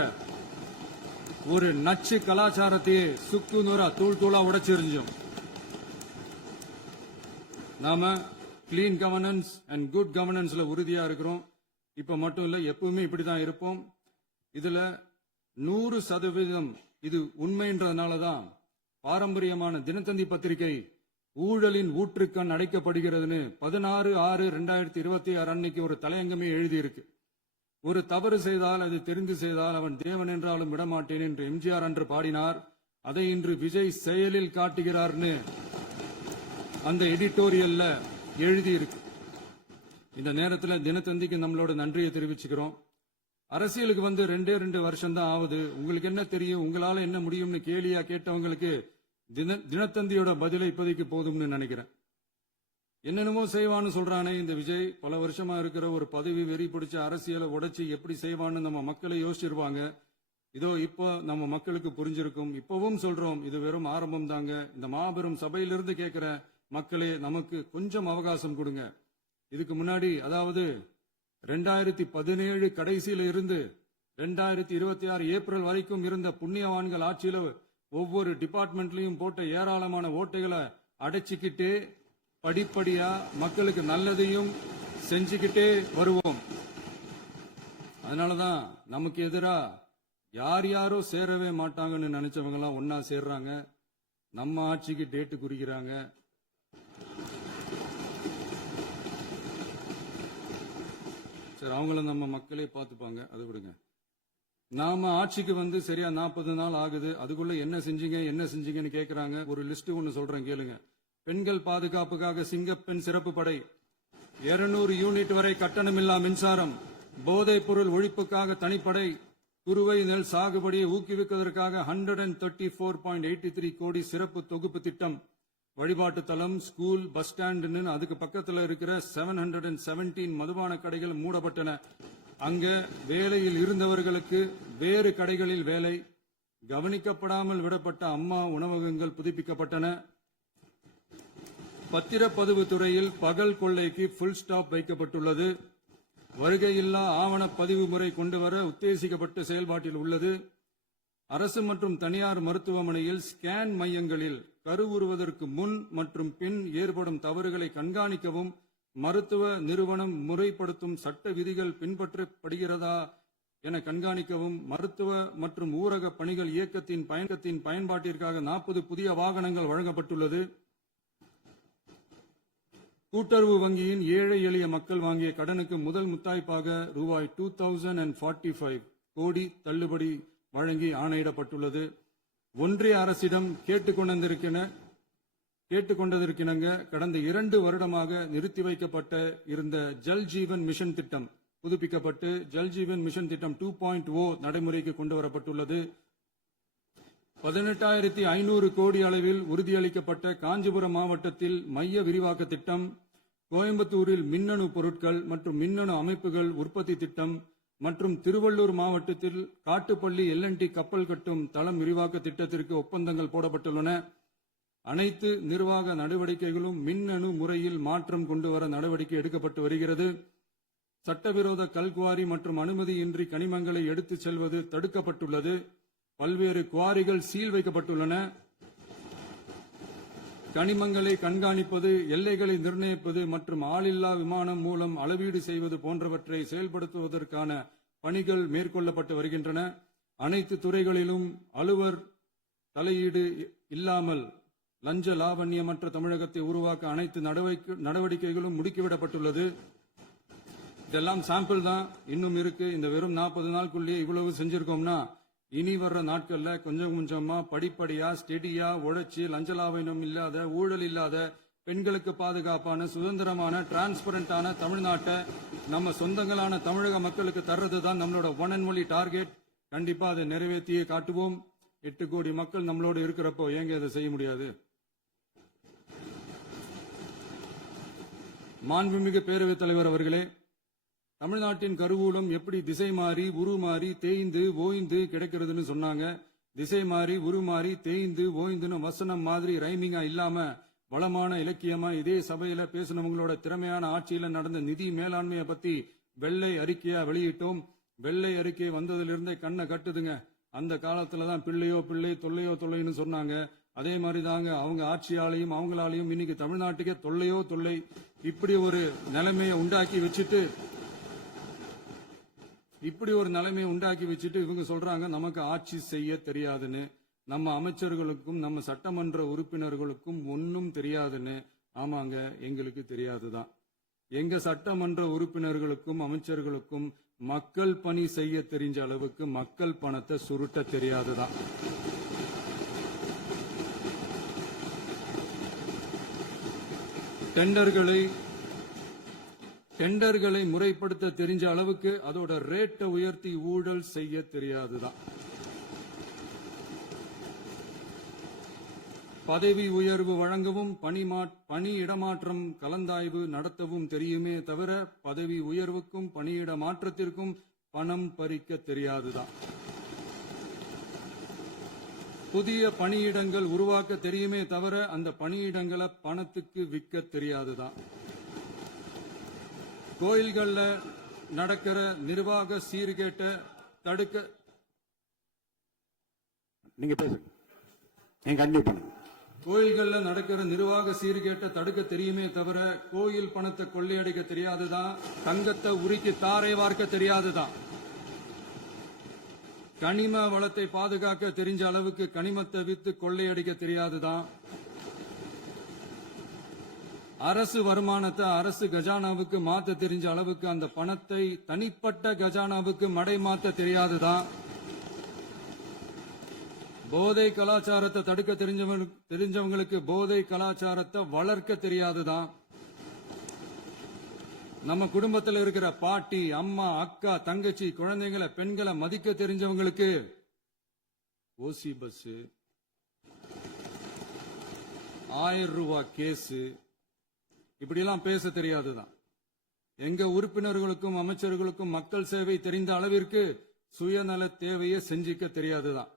ஒரு நச்சு கலாச்சாரத்தையே சுக்கு நூறா தூள் தூளா உடைச்சிருந்தோம். நாம கிளீன் கவர்னன்ஸ் அண்ட் குட் கவர்னன்ஸ்ல உறுதியா இருக்கிறோம். இப்ப மட்டும் இல்ல, எப்பவுமே இப்படிதான் இருப்போம். இதுல 100% இது உண்மைன்றதுனாலதான் பாரம்பரியமான தினத்தந்தி பத்திரிகை ஊழலின் ஊற்றுக்கண் அடைக்கப்படுகிறதுன்னு 16/6/2026 அன்னைக்கு ஒரு தலையங்கமே எழுதியிருக்கு. ஒரு தவறு செய்தால், அது தெரிந்து செய்தால் அவன் தேவன் என்றாலும் விடமாட்டேன் என்று எம்ஜிஆர் அன்று பாடினார். அதை இன்று விஜய் செயலில் காட்டுகிறார்னு அந்த எடிட்டோரியல்ல எழுதியிருக்கு. இந்த நேரத்தில் தினத்தந்திக்கு நம்மளோட நன்றியை தெரிவிச்சுக்கிறோம். அரசியலுக்கு வந்து 2 வருஷம் தான் ஆகுது. உங்களுக்கு என்ன தெரியும், உங்களால என்ன முடியும்னு கேலியா கேட்டவங்களுக்கு தினத்தந்தியோட பதிலை இப்போதைக்கு போதும்னு நினைக்கிறேன். என்னென்னமோ செய்வான்னு சொல்றானே இந்த விஜய், பல வருஷமா இருக்கிற ஒரு பதவி வெறி பிடிச்ச அரசியலை உடைச்சு எப்படி செய்வான்னு நம்ம மக்களை யோசிச்சிருவாங்க. இதோ இப்போ நம்ம மக்களுக்கு புரிஞ்சிருக்கும். இப்பவும் சொல்றோம், இது வெறும் ஆரம்பம் தாங்க. இந்த மாபெரும் சபையிலிருந்து கேட்கிற மக்களே, நமக்கு கொஞ்சம் அவகாசம் கொடுங்க. இதுக்கு முன்னாடி, அதாவது 2017 கடைசியில இருந்து 2026 ஏப்ரல் வரைக்கும் இருந்த புண்ணியவான்கள் ஆட்சியில ஒவ்வொரு டிபார்ட்மெண்ட்லயும் போட்ட ஏராளமான ஓட்டைகளை அடைச்சிக்கிட்டே படிப்படியா மக்களுக்கு நல்லதையும் செஞ்சுக்கிட்டே வருவோம். அதனாலதான் நமக்கு எதிரா யார் யாரோ சேரவே மாட்டாங்கன்னு நினைச்சவங்க எல்லாம் ஒன்னா சேர்றாங்க. நம்ம ஆட்சிக்கு டேட்டு குறிக்கிறாங்க. சரி, அவங்கள நம்ம மக்களே பார்த்துப்பாங்க, அது விடுங்க. நாம ஆட்சிக்கு வந்து சரியா 40 நாள் ஆகுது. அதுக்குள்ள என்ன செஞ்சீங்கன்னு கேக்குறாங்க. ஒரு லிஸ்ட் ஒன்னு சொல்றேன் கேளுங்க. பெண்கள் பாதுகாப்புக்காக சிங்கப்பெண் சிறப்பு படை, 200 யூனிட் வரை கட்டணமில்லா மின்சாரம், போதைப் பொருள் ஒழிப்புக்காக தனிப்படை, குறுவை நெல் சாகுபடியை ஊக்குவிப்பதற்காக 134.83 கோடி சிறப்பு தொகுப்பு திட்டம், வழிபாட்டு தலம், ஸ்கூல், பஸ் ஸ்டாண்டுன்னு அதுக்கு பக்கத்துல இருக்கிற 717 மதுபான கடைகள் மூடப்பட்டன. அங்க வேலையில் இருந்தவர்களுக்கு வேறு கடைகளில் வேலை, கவனிக்கப்படாமல் விடப்பட்ட அம்மா உணவகங்கள் புதுப்பிக்கப்பட்டன. பத்திரப்பதிவு துறையில் பகல் கொள்ளைக்கு புல் ஸ்டாப் வைக்கப்பட்டுள்ளது. வருகையில்லா ஆவண பதிவு முறை கொண்டுவர உத்தேசிக்கப்பட்டு செயல்பாட்டில் உள்ளது. அரசு மற்றும் தனியார் மருத்துவமனையில் ஸ்கேன் மையங்களில் கருவுறுவதற்கு முன் மற்றும் பின் ஏற்படும் தவறுகளை கண்காணிக்கவும், மருத்துவ நிறுவனம் முறைப்படுத்தும் சட்ட விதிகள் பின்பற்றப்படுகிறதா என கண்காணிக்கவும், மருத்துவ மற்றும் ஊரக பணிகள் இயக்கத்தின் பயன்பாட்டிற்காக 40 புதிய வாகனங்கள் வழங்கப்பட்டுள்ளது. கூட்டுறவு வங்கியின் ஏழை எளிய மக்கள் வாங்கிய கடனுக்கு முதல் முத்தாய்ப்பாக ரூபாய் 2045 கோடி தள்ளுபடி வழங்கி ஆணையிடப்பட்டுள்ளது. ஒன்றிய அரசிடம் கேட்டுக்கொண்டதற்கிணங்க கடந்த 2 வருடமாக நிறுத்தி வைக்கப்பட்ட இருந்த ஜல் ஜீவன் மிஷன் திட்டம் புதுப்பிக்கப்பட்டு ஜல் ஜீவன் மிஷன் திட்டம் 2.0 நடைமுறைக்கு கொண்டு வரப்பட்டுள்ளது. 18,500 கோடி அளவில் உறுதியளிக்கப்பட்ட காஞ்சிபுரம் மாவட்டத்தில் மைய விரிவாக்க திட்டம், கோயம்புத்தூரில் மின்னணு பொருட்கள் மற்றும் மின்னணு அமைப்புகள் உற்பத்தி திட்டம் மற்றும் திருவள்ளூர் மாவட்டத்தில் காட்டுப்பள்ளி LNT கப்பல் கட்டும் தளம் விரிவாக்க திட்டத்திற்கு ஒப்பந்தங்கள் போடப்பட்டுள்ளன. அனைத்து நிர்வாக நடவடிக்கைகளும் மின்னணு முறையில் மாற்றம் கொண்டுவர நடவடிக்கை எடுக்கப்பட்டு வருகிறது. சட்டவிரோத கல்குவாரி மற்றும் அனுமதியின்றி கனிமங்களை எடுத்துச் செல்வது தடுக்கப்பட்டுள்ளது. பல்வேறு குவாரிகள் சீல் வைக்கப்பட்டுள்ளன. கனிமங்களை கண்காணிப்பது, எல்லைகளை நிர்ணயிப்பது மற்றும் ஆளில்லா விமானம் மூலம் அளவீடு செய்வது போன்றவற்றை செயல்படுத்துவதற்கான பணிகள் மேற்கொள்ளப்பட்டு வருகின்றன. அனைத்து துறைகளிலும் அலுவலர் தலையீடு இல்லாமல் லஞ்ச லாவண்யமற்ற தமிழகத்தை உருவாக்க அனைத்து நடவடிக்கைகளும் முடுக்கிவிடப்பட்டுள்ளது. இதெல்லாம் சாம்பிள் தான், இன்னும் இருக்கு. இந்த வெறும் 40 நாளுக்குள்ளேயே இவ்வளவு செஞ்சிருக்கோம்னா இனி வர்ற நாட்கள்ல கொஞ்சம் கொஞ்சமா படிப்படியா ஸ்டெடியா உழைச்சி லஞ்சலாவணம் இல்லாத ஊழல் இல்லாத பெண்களுக்கு பாதுகாப்பான சுதந்திரமான டிரான்ஸ்பரண்டான தமிழ்நாட்டை நம்ம சொந்தங்களான தமிழக மக்களுக்கு தர்றது தான் நம்மளோட ஒன் அண்ட் ஒன்லி டார்கெட். கண்டிப்பா அதை நிறைவேற்றியே காட்டுவோம். 8 கோடி மக்கள் நம்மளோட இருக்கிறப்போ ஏங்க இதை செய்ய முடியாது? மாண்புமிகு பேரவைத் தலைவர் அவர்களே, தமிழ்நாட்டின் கருவூலம் எப்படி திசை மாறி உருமாறி தேய்ந்து ஓய்ந்து கிடக்கிறதுன்னு சொன்னாங்க. திசை மாறி உருமாறி தேய்ந்து ஓய்ந்துன்னு வசனம் மாதிரி ரைமிங்கா இல்லாம வளமான இலக்கியமா இதே சபையில பேசினவங்களோட திறமையான ஆட்சியில நடந்த நிதி மேலாண்மையை பத்தி வெள்ளை அறிக்கையா வெளியிட்டோம். வெள்ளை அறிக்கை வந்ததிலிருந்தே கண்ணை கட்டுதுங்க. அந்த காலத்துலதான் பிள்ளையோ பிள்ளை தொல்லையோ தொல்லைன்னு சொன்னாங்க. அதே மாதிரி தாங்க அவங்க ஆட்சியாலையும் அவங்களாலையும் இன்னைக்கு தமிழ்நாட்டுக்கே தொல்லையோ தொல்லை. இப்படி ஒரு நிலைமையை உண்டாக்கி வச்சுட்டு இவங்க சொல்றாங்க நமக்கு ஆட்சி செய்ய தெரியாதுன்னு. நம்ம அமைச்சர்களுக்கும் நம்ம சட்டமன்ற உறுப்பினர்களுக்கும் ஒன்னும் தெரியாதுன்னு. ஆமாங்க, எங்களுக்கு தெரியாதுதான். எங்க சட்டமன்ற உறுப்பினர்களுக்கும் அமைச்சர்களுக்கும் மக்கள் பணி செய்ய தெரிஞ்ச அளவுக்கு மக்கள் பணத்தை சுருட்ட தெரியாதுதான். டெண்டர்களை முறைப்படுத்த தெரிஞ்ச அளவுக்கு அதோட ரேட்டை உயர்த்தி ஊழல் செய்ய தெரியாதுதான். பதவி உயர்வு வழங்கவும் பணி இடமாற்றம் கலந்தாய்வு நடத்தவும் தெரியுமே தவிர பதவி உயர்வுக்கும் பணியிட மாற்றத்திற்கும் பணம் பறிக்க தெரியாதுதான். புதிய பணியிடங்கள் உருவாக்க தெரியுமே தவிர அந்த பணியிடங்களை பணத்துக்கு விற்க தெரியாதுதான். கோயில்கள்ல நடக்கிற நிர்வாக சீர்கேட்டை தடுக்க நீங்க பேசுங்க, நீங்க கண்டிப்பா பண்ணுங்க. கோயில்கள்ல நடக்கிற நிர்வாக சீர்கேட்டை தடுக்க தெரியுமே தவிர கோயில் பணத்தை கொள்ளையடிக்க தெரியாதுதான். தங்கத்தை உருக்கி தாரை வார்க்க தெரியாதுதான். கனிம வளத்தை பாதுகாக்க தெரிஞ்ச அளவுக்கு கனிமத்தை வித்து கொள்ளையடிக்க தெரியாதுதான். அரசு வருமானத்தை அரசு கஜானாவுக்கு மாத்த தெரிஞ்ச அளவுக்கு அந்த பணத்தை தனிப்பட்ட கஜானாவுக்கு மடை மாத்த தெரியாதுதான். போதை கலாச்சாரத்தை தடுக்க தெரிஞ்சவங்களுக்கு போதை கலாச்சாரத்தை வளர்க்க தெரியாதுதான். நம்ம குடும்பத்தில் இருக்கிற பாட்டி அம்மா அக்கா தங்கச்சி குழந்தைகளை பெண்களை மதிக்க தெரிஞ்சவங்களுக்கு ஓசி பஸ் 1000 ரூபாய் கேஸ் இப்படிலாம் பேச தெரியாதுதான். எங்க உறுப்பினர்களுக்கும் அமைச்சர்களுக்கும் மக்கள் சேவை தெரிந்த அளவிற்கு சுயநல தேவையை செஞ்சிக்க தெரியாதுதான்.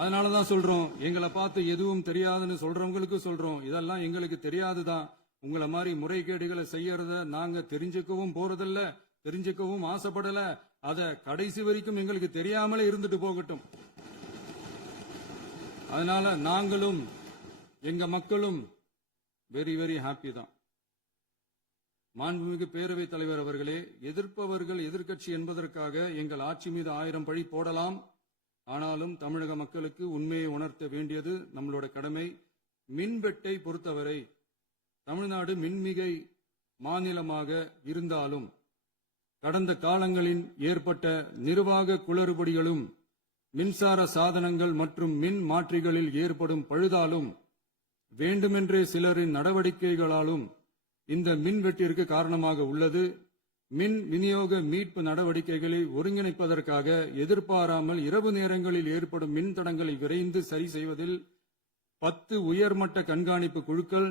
அதனாலதான் சொல்றோம், எங்களை பார்த்து எதுவும் தெரியாதுன்னு சொல்றவங்களுக்கு சொல்றோம், இதெல்லாம் எங்களுக்கு தெரியாதுதான். உங்களை மாதிரி முறைகேடுகளை செய்யறத நாங்க தெரிஞ்சுக்கவும் போறதில்ல, தெரிஞ்சுக்கவும் ஆசைப்படல. அத கடைசி வரைக்கும் எங்களுக்கு தெரியாமலே இருந்துட்டு போகட்டும். அதனால நாங்களும் எங்க மக்களும் வெரி வெரி ஹாப்பி தான். மாண்புமிகு பேரவைத் தலைவர் அவர்களே, எதிர்ப்பவர்கள் எதிர்க்கட்சி என்பதற்காக எங்கள் ஆட்சி மீது 1000 பழி போடலாம். ஆனாலும் தமிழக மக்களுக்கு உண்மையை உணர்த்த வேண்டியது நம்மளோட கடமை. மின்வெட்டை பொறுத்தவரை தமிழ்நாடு மின்மிகை மாநிலமாக இருந்தாலும் கடந்த காலங்களில் ஏற்பட்ட நிர்வாக குளறுபடிகளும் மின்சார சாதனங்கள் மற்றும் மின் மாற்றிகளில் ஏற்படும் பழுதாலும் வேண்டுமென்றே சிலரின் நடவடிக்கைகளாலும் இந்த மின்வெட்டிற்கு காரணமாக உள்ளது. மின் விநியோக மீட்பு நடவடிக்கைகளை ஒருங்கிணைப்பதற்காக எதிர்பாராமல் இரவு நேரங்களில் ஏற்படும் மின் தடங்களை விரைந்து சரி செய்வதில் 10 உயர்மட்ட கண்காணிப்பு குழுக்கள்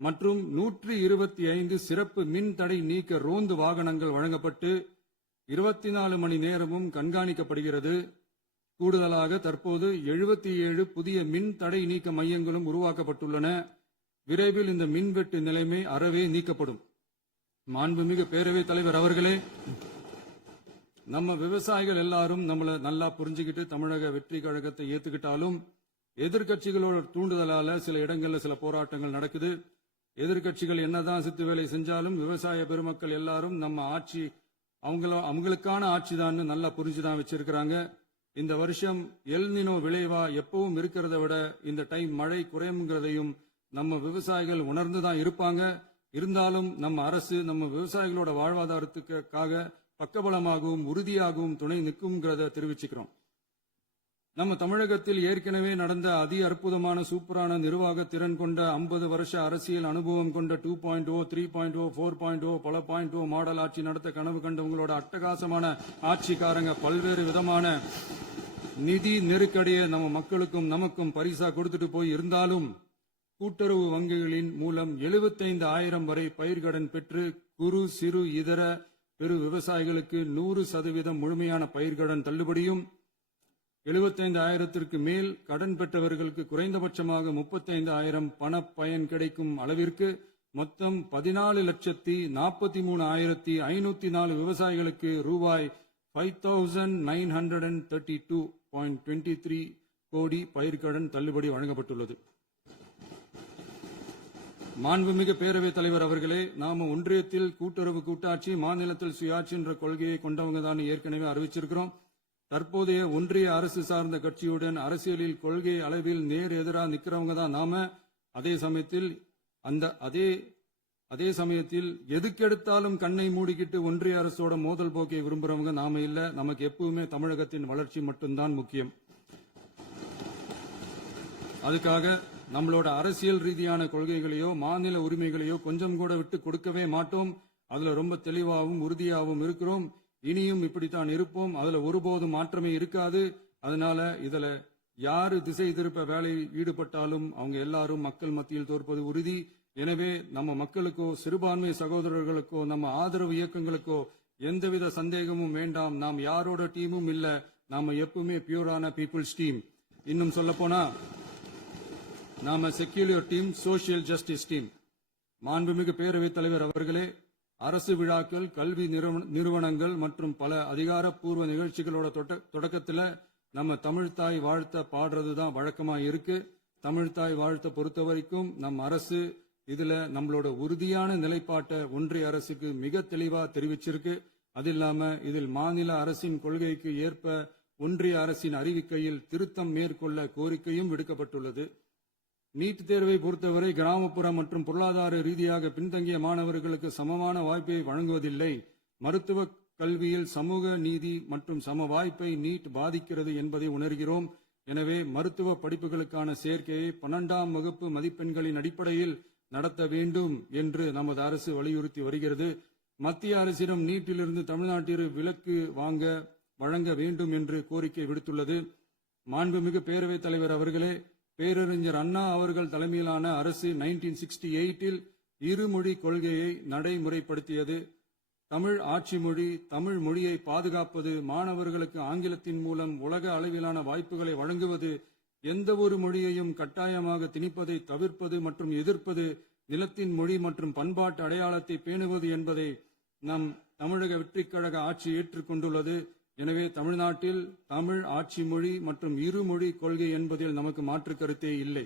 மற்றும் 125 சிறப்பு மின் தடை நீக்க ரோந்து வாகனங்கள் வழங்கப்பட்டு 24 மணி நேரமும் கண்காணிக்கப்படுகிறது. கூடுதலாக தற்போது 77 புதிய மின் தடை நீக்க மையங்களும் உருவாக்கப்பட்டுள்ளன. விரைவில் இந்த மின்வெட்டு நிலைமை அறவே நீக்கப்படும். மாண்புமிகு பேரவைத் தலைவர் அவர்களே, நம்ம விவசாயிகள் எல்லாரும் நம்மள நல்லா புரிஞ்சுக்கிட்டு தமிழக வெற்றி கழகத்தை ஏத்துக்கிட்டாலும் எதிர்க்கட்சிகளோட தூண்டுதலால சில இடங்கள்ல சில போராட்டங்கள் நடக்குது. எதிர்க்கட்சிகள் என்னதான் சித்து வேலை செஞ்சாலும் விவசாய பெருமக்கள் எல்லாரும் நம்ம ஆட்சி அவங்களுக்கான ஆட்சி தான் நல்லா புரிஞ்சுதான் வச்சிருக்கிறாங்க. இந்த வருஷம் எல்னினோ விளைவா எப்பவும் இருக்கிறத விட இந்த டைம் மழை குறையுங்கிறதையும் நம்ம விவசாயிகள் உணர்ந்துதான் இருப்பாங்க. இருந்தாலும் நம்ம அரசு நம்ம விவசாயிகளோட வாழ்வாதாரத்துக்காக பக்கபலமாகவும் உறுதியாகவும் துணை நிற்கும்ங்கிறத தெரிவிச்சுக்கிறோம். நம்ம தமிழகத்தில் ஏற்கனவே நடந்த அதி அற்புதமான சூப்பரான நிர்வாக திறன் கொண்ட 50 வருஷ அரசியல் அனுபவம் கொண்ட 2.0, 3.0, 4.0 பல 0.0 மாடல் ஆட்சி நடத்த கனவு கண்டவங்களோட அட்டகாசமான ஆட்சிக்காரங்க பல்வேறு விதமான நிதி நெருக்கடியை நம்ம மக்களுக்கும் நமக்கும் பரிசா கொடுத்துட்டு போய் இருந்தாலும் கூட்டுறவு வங்கிகளின் மூலம் 75,000 வரை பயிர்கடன் பெற்று குறு சிறு இதர பெரு விவசாயிகளுக்கு 100% முழுமையான பயிர்கடன் தள்ளுபடியும் 75,000ற்கு மேல் கடன் பெற்றவர்களுக்கு குறைந்தபட்சமாக 35,000 பண பயன் கிடைக்கும் அளவிற்கு மொத்தம் 14,43,504 விவசாயிகளுக்கு ரூபாய் 5,932.23 கோடி பயிர்கடன் தள்ளுபடி வழங்கப்பட்டுள்ளது. மாண்புமிகு பேரவைத் தலைவர் அவர்களே, நாம ஒன்றியத்தில் கூட்டுறவு கூட்டாட்சி, மாநிலத்தில் சுயாட்சி என்ற கொள்கையை கொண்டவங்க தான் ஏற்கனவே அறிவிச்சிருக்கிறோம். தற்போதைய ஒன்றிய அரசு சார்ந்த கட்சியுடன் அரசியலில் கொள்கை அளவில் நேர் எதிராக நிக்கிறவங்க தான் நாம. அதே சமயத்தில் எதுக்கெடுத்தாலும் கண்ணை மூடிக்கிட்டு ஒன்றிய அரசோட மோதல் போக்கை விரும்புறவங்க நாம இல்ல. நமக்கு எப்பவுமே தமிழகத்தின் வளர்ச்சி மட்டும்தான் முக்கியம். அதுக்காக நம்மளோட அரசியல் ரீதியான கொள்கைகளையோ மாநில உரிமைகளையோ கொஞ்சம் கூட விட்டு கொடுக்கவே மாட்டோம். அதுல ரொம்ப தெளிவாகவும் உறுதியாகவும் இருக்கிறோம். இனியும் இப்படித்தான் இருப்போம். அதுல ஒருபோதும் மாற்றமே இருக்காது. அதனால இதுல யாரு திசை திருப்ப வேலையில் ஈடுபட்டாலும் அவங்க எல்லாரும் மக்கள் மத்தியில் தோற்பது உறுதி. எனவே நம்ம மக்களுக்கோ சிறுபான்மை சகோதரர்களுக்கோ நம்ம ஆதரவு இயக்கங்களுக்கோ எந்தவித சந்தேகமும் வேண்டாம். நாம் யாரோட டீமும் இல்ல. நாம எப்பவுமே பியூரான பீப்புள்ஸ் டீம். இன்னும் சொல்ல போனா நாம secular team, social justice team. மாண்புமிகு பேரவைத் தலைவர் அவர்களே, அரசு விழாக்கள், கல்வி நிறுவனங்கள் மற்றும் பல அதிகாரப்பூர்வ நிகழ்ச்சிகளோட தொடக்கத்துல நம்ம தமிழ்தாய் வாழ்த்த பாடுறதுதான் வழக்கமா இருக்கு. தமிழ்தாய் வாழ்த்த பொறுத்த வரைக்கும் நம் அரசு இதுல நம்மளோட உறுதியான நிலைப்பாட்டை ஒன்றிய அரசுக்கு மிக தெளிவா தெரிவிச்சிருக்கு. அது இல்லாம இதில் மாநில அரசின் கொள்கைக்கு ஏற்ப ஒன்றிய அரசின் அறிவிக்கையில் திருத்தம் மேற்கொள்ள கோரிக்கையும் விடுக்கப்பட்டுள்ளது. நீட் தேர்வை பொறுத்தவரை கிராமப்புற மற்றும் பொருளாதார ரீதியாக பின்தங்கிய மாணவர்களுக்கு சமமான வாய்ப்பை வழங்குவதில்லை. மருத்துவ கல்வியில் சமூக நீதி மற்றும் சம வாய்ப்பை நீட் பாதிக்கிறது என்பதை உணர்கிறோம். எனவே மருத்துவ படிப்புகளுக்கான சேர்க்கையை 12ஆம் வகுப்பு மதிப்பெண்களின் அடிப்படையில் நடத்த வேண்டும் என்று நமது அரசு வலியுறுத்தி வருகிறது. மத்திய அரசிடம் நீட்டிலிருந்து தமிழ்நாட்டிற்கு விலக்கு வழங்க வேண்டும் என்று கோரிக்கை விடுத்துள்ளது. மாண்புமிகு பேரவைத் தலைவர் அவர்களே, பேரறிஞர் அண்ணா அவர்கள் தலைமையிலான அரசு 1968 இருமொழி கொள்கையை நடைமுறைப்படுத்தியது. தமிழ் ஆட்சி மொழி, தமிழ் மொழியை பாதுகாப்பது, மாணவர்களுக்கு ஆங்கிலத்தின் மூலம் உலக அளவிலான வாய்ப்புகளை வழங்குவது, எந்த ஒரு மொழியையும் கட்டாயமாக திணிப்பதை தவிர்ப்பது மற்றும் எதிர்ப்பது, நிலத்தின் மொழி மற்றும் பண்பாட்டு அடையாளத்தை பேணுவது என்பதை நம் தமிழக வெற்றிக் கழக ஆட்சி ஏற்றுக்கொண்டுள்ளது. எனவே தமிழ்நாட்டில் தமிழ் ஆட்சி மொழி மற்றும் இருமொழி கொள்கை என்பதில் நமக்கு மாற்று கருத்தே இல்லை.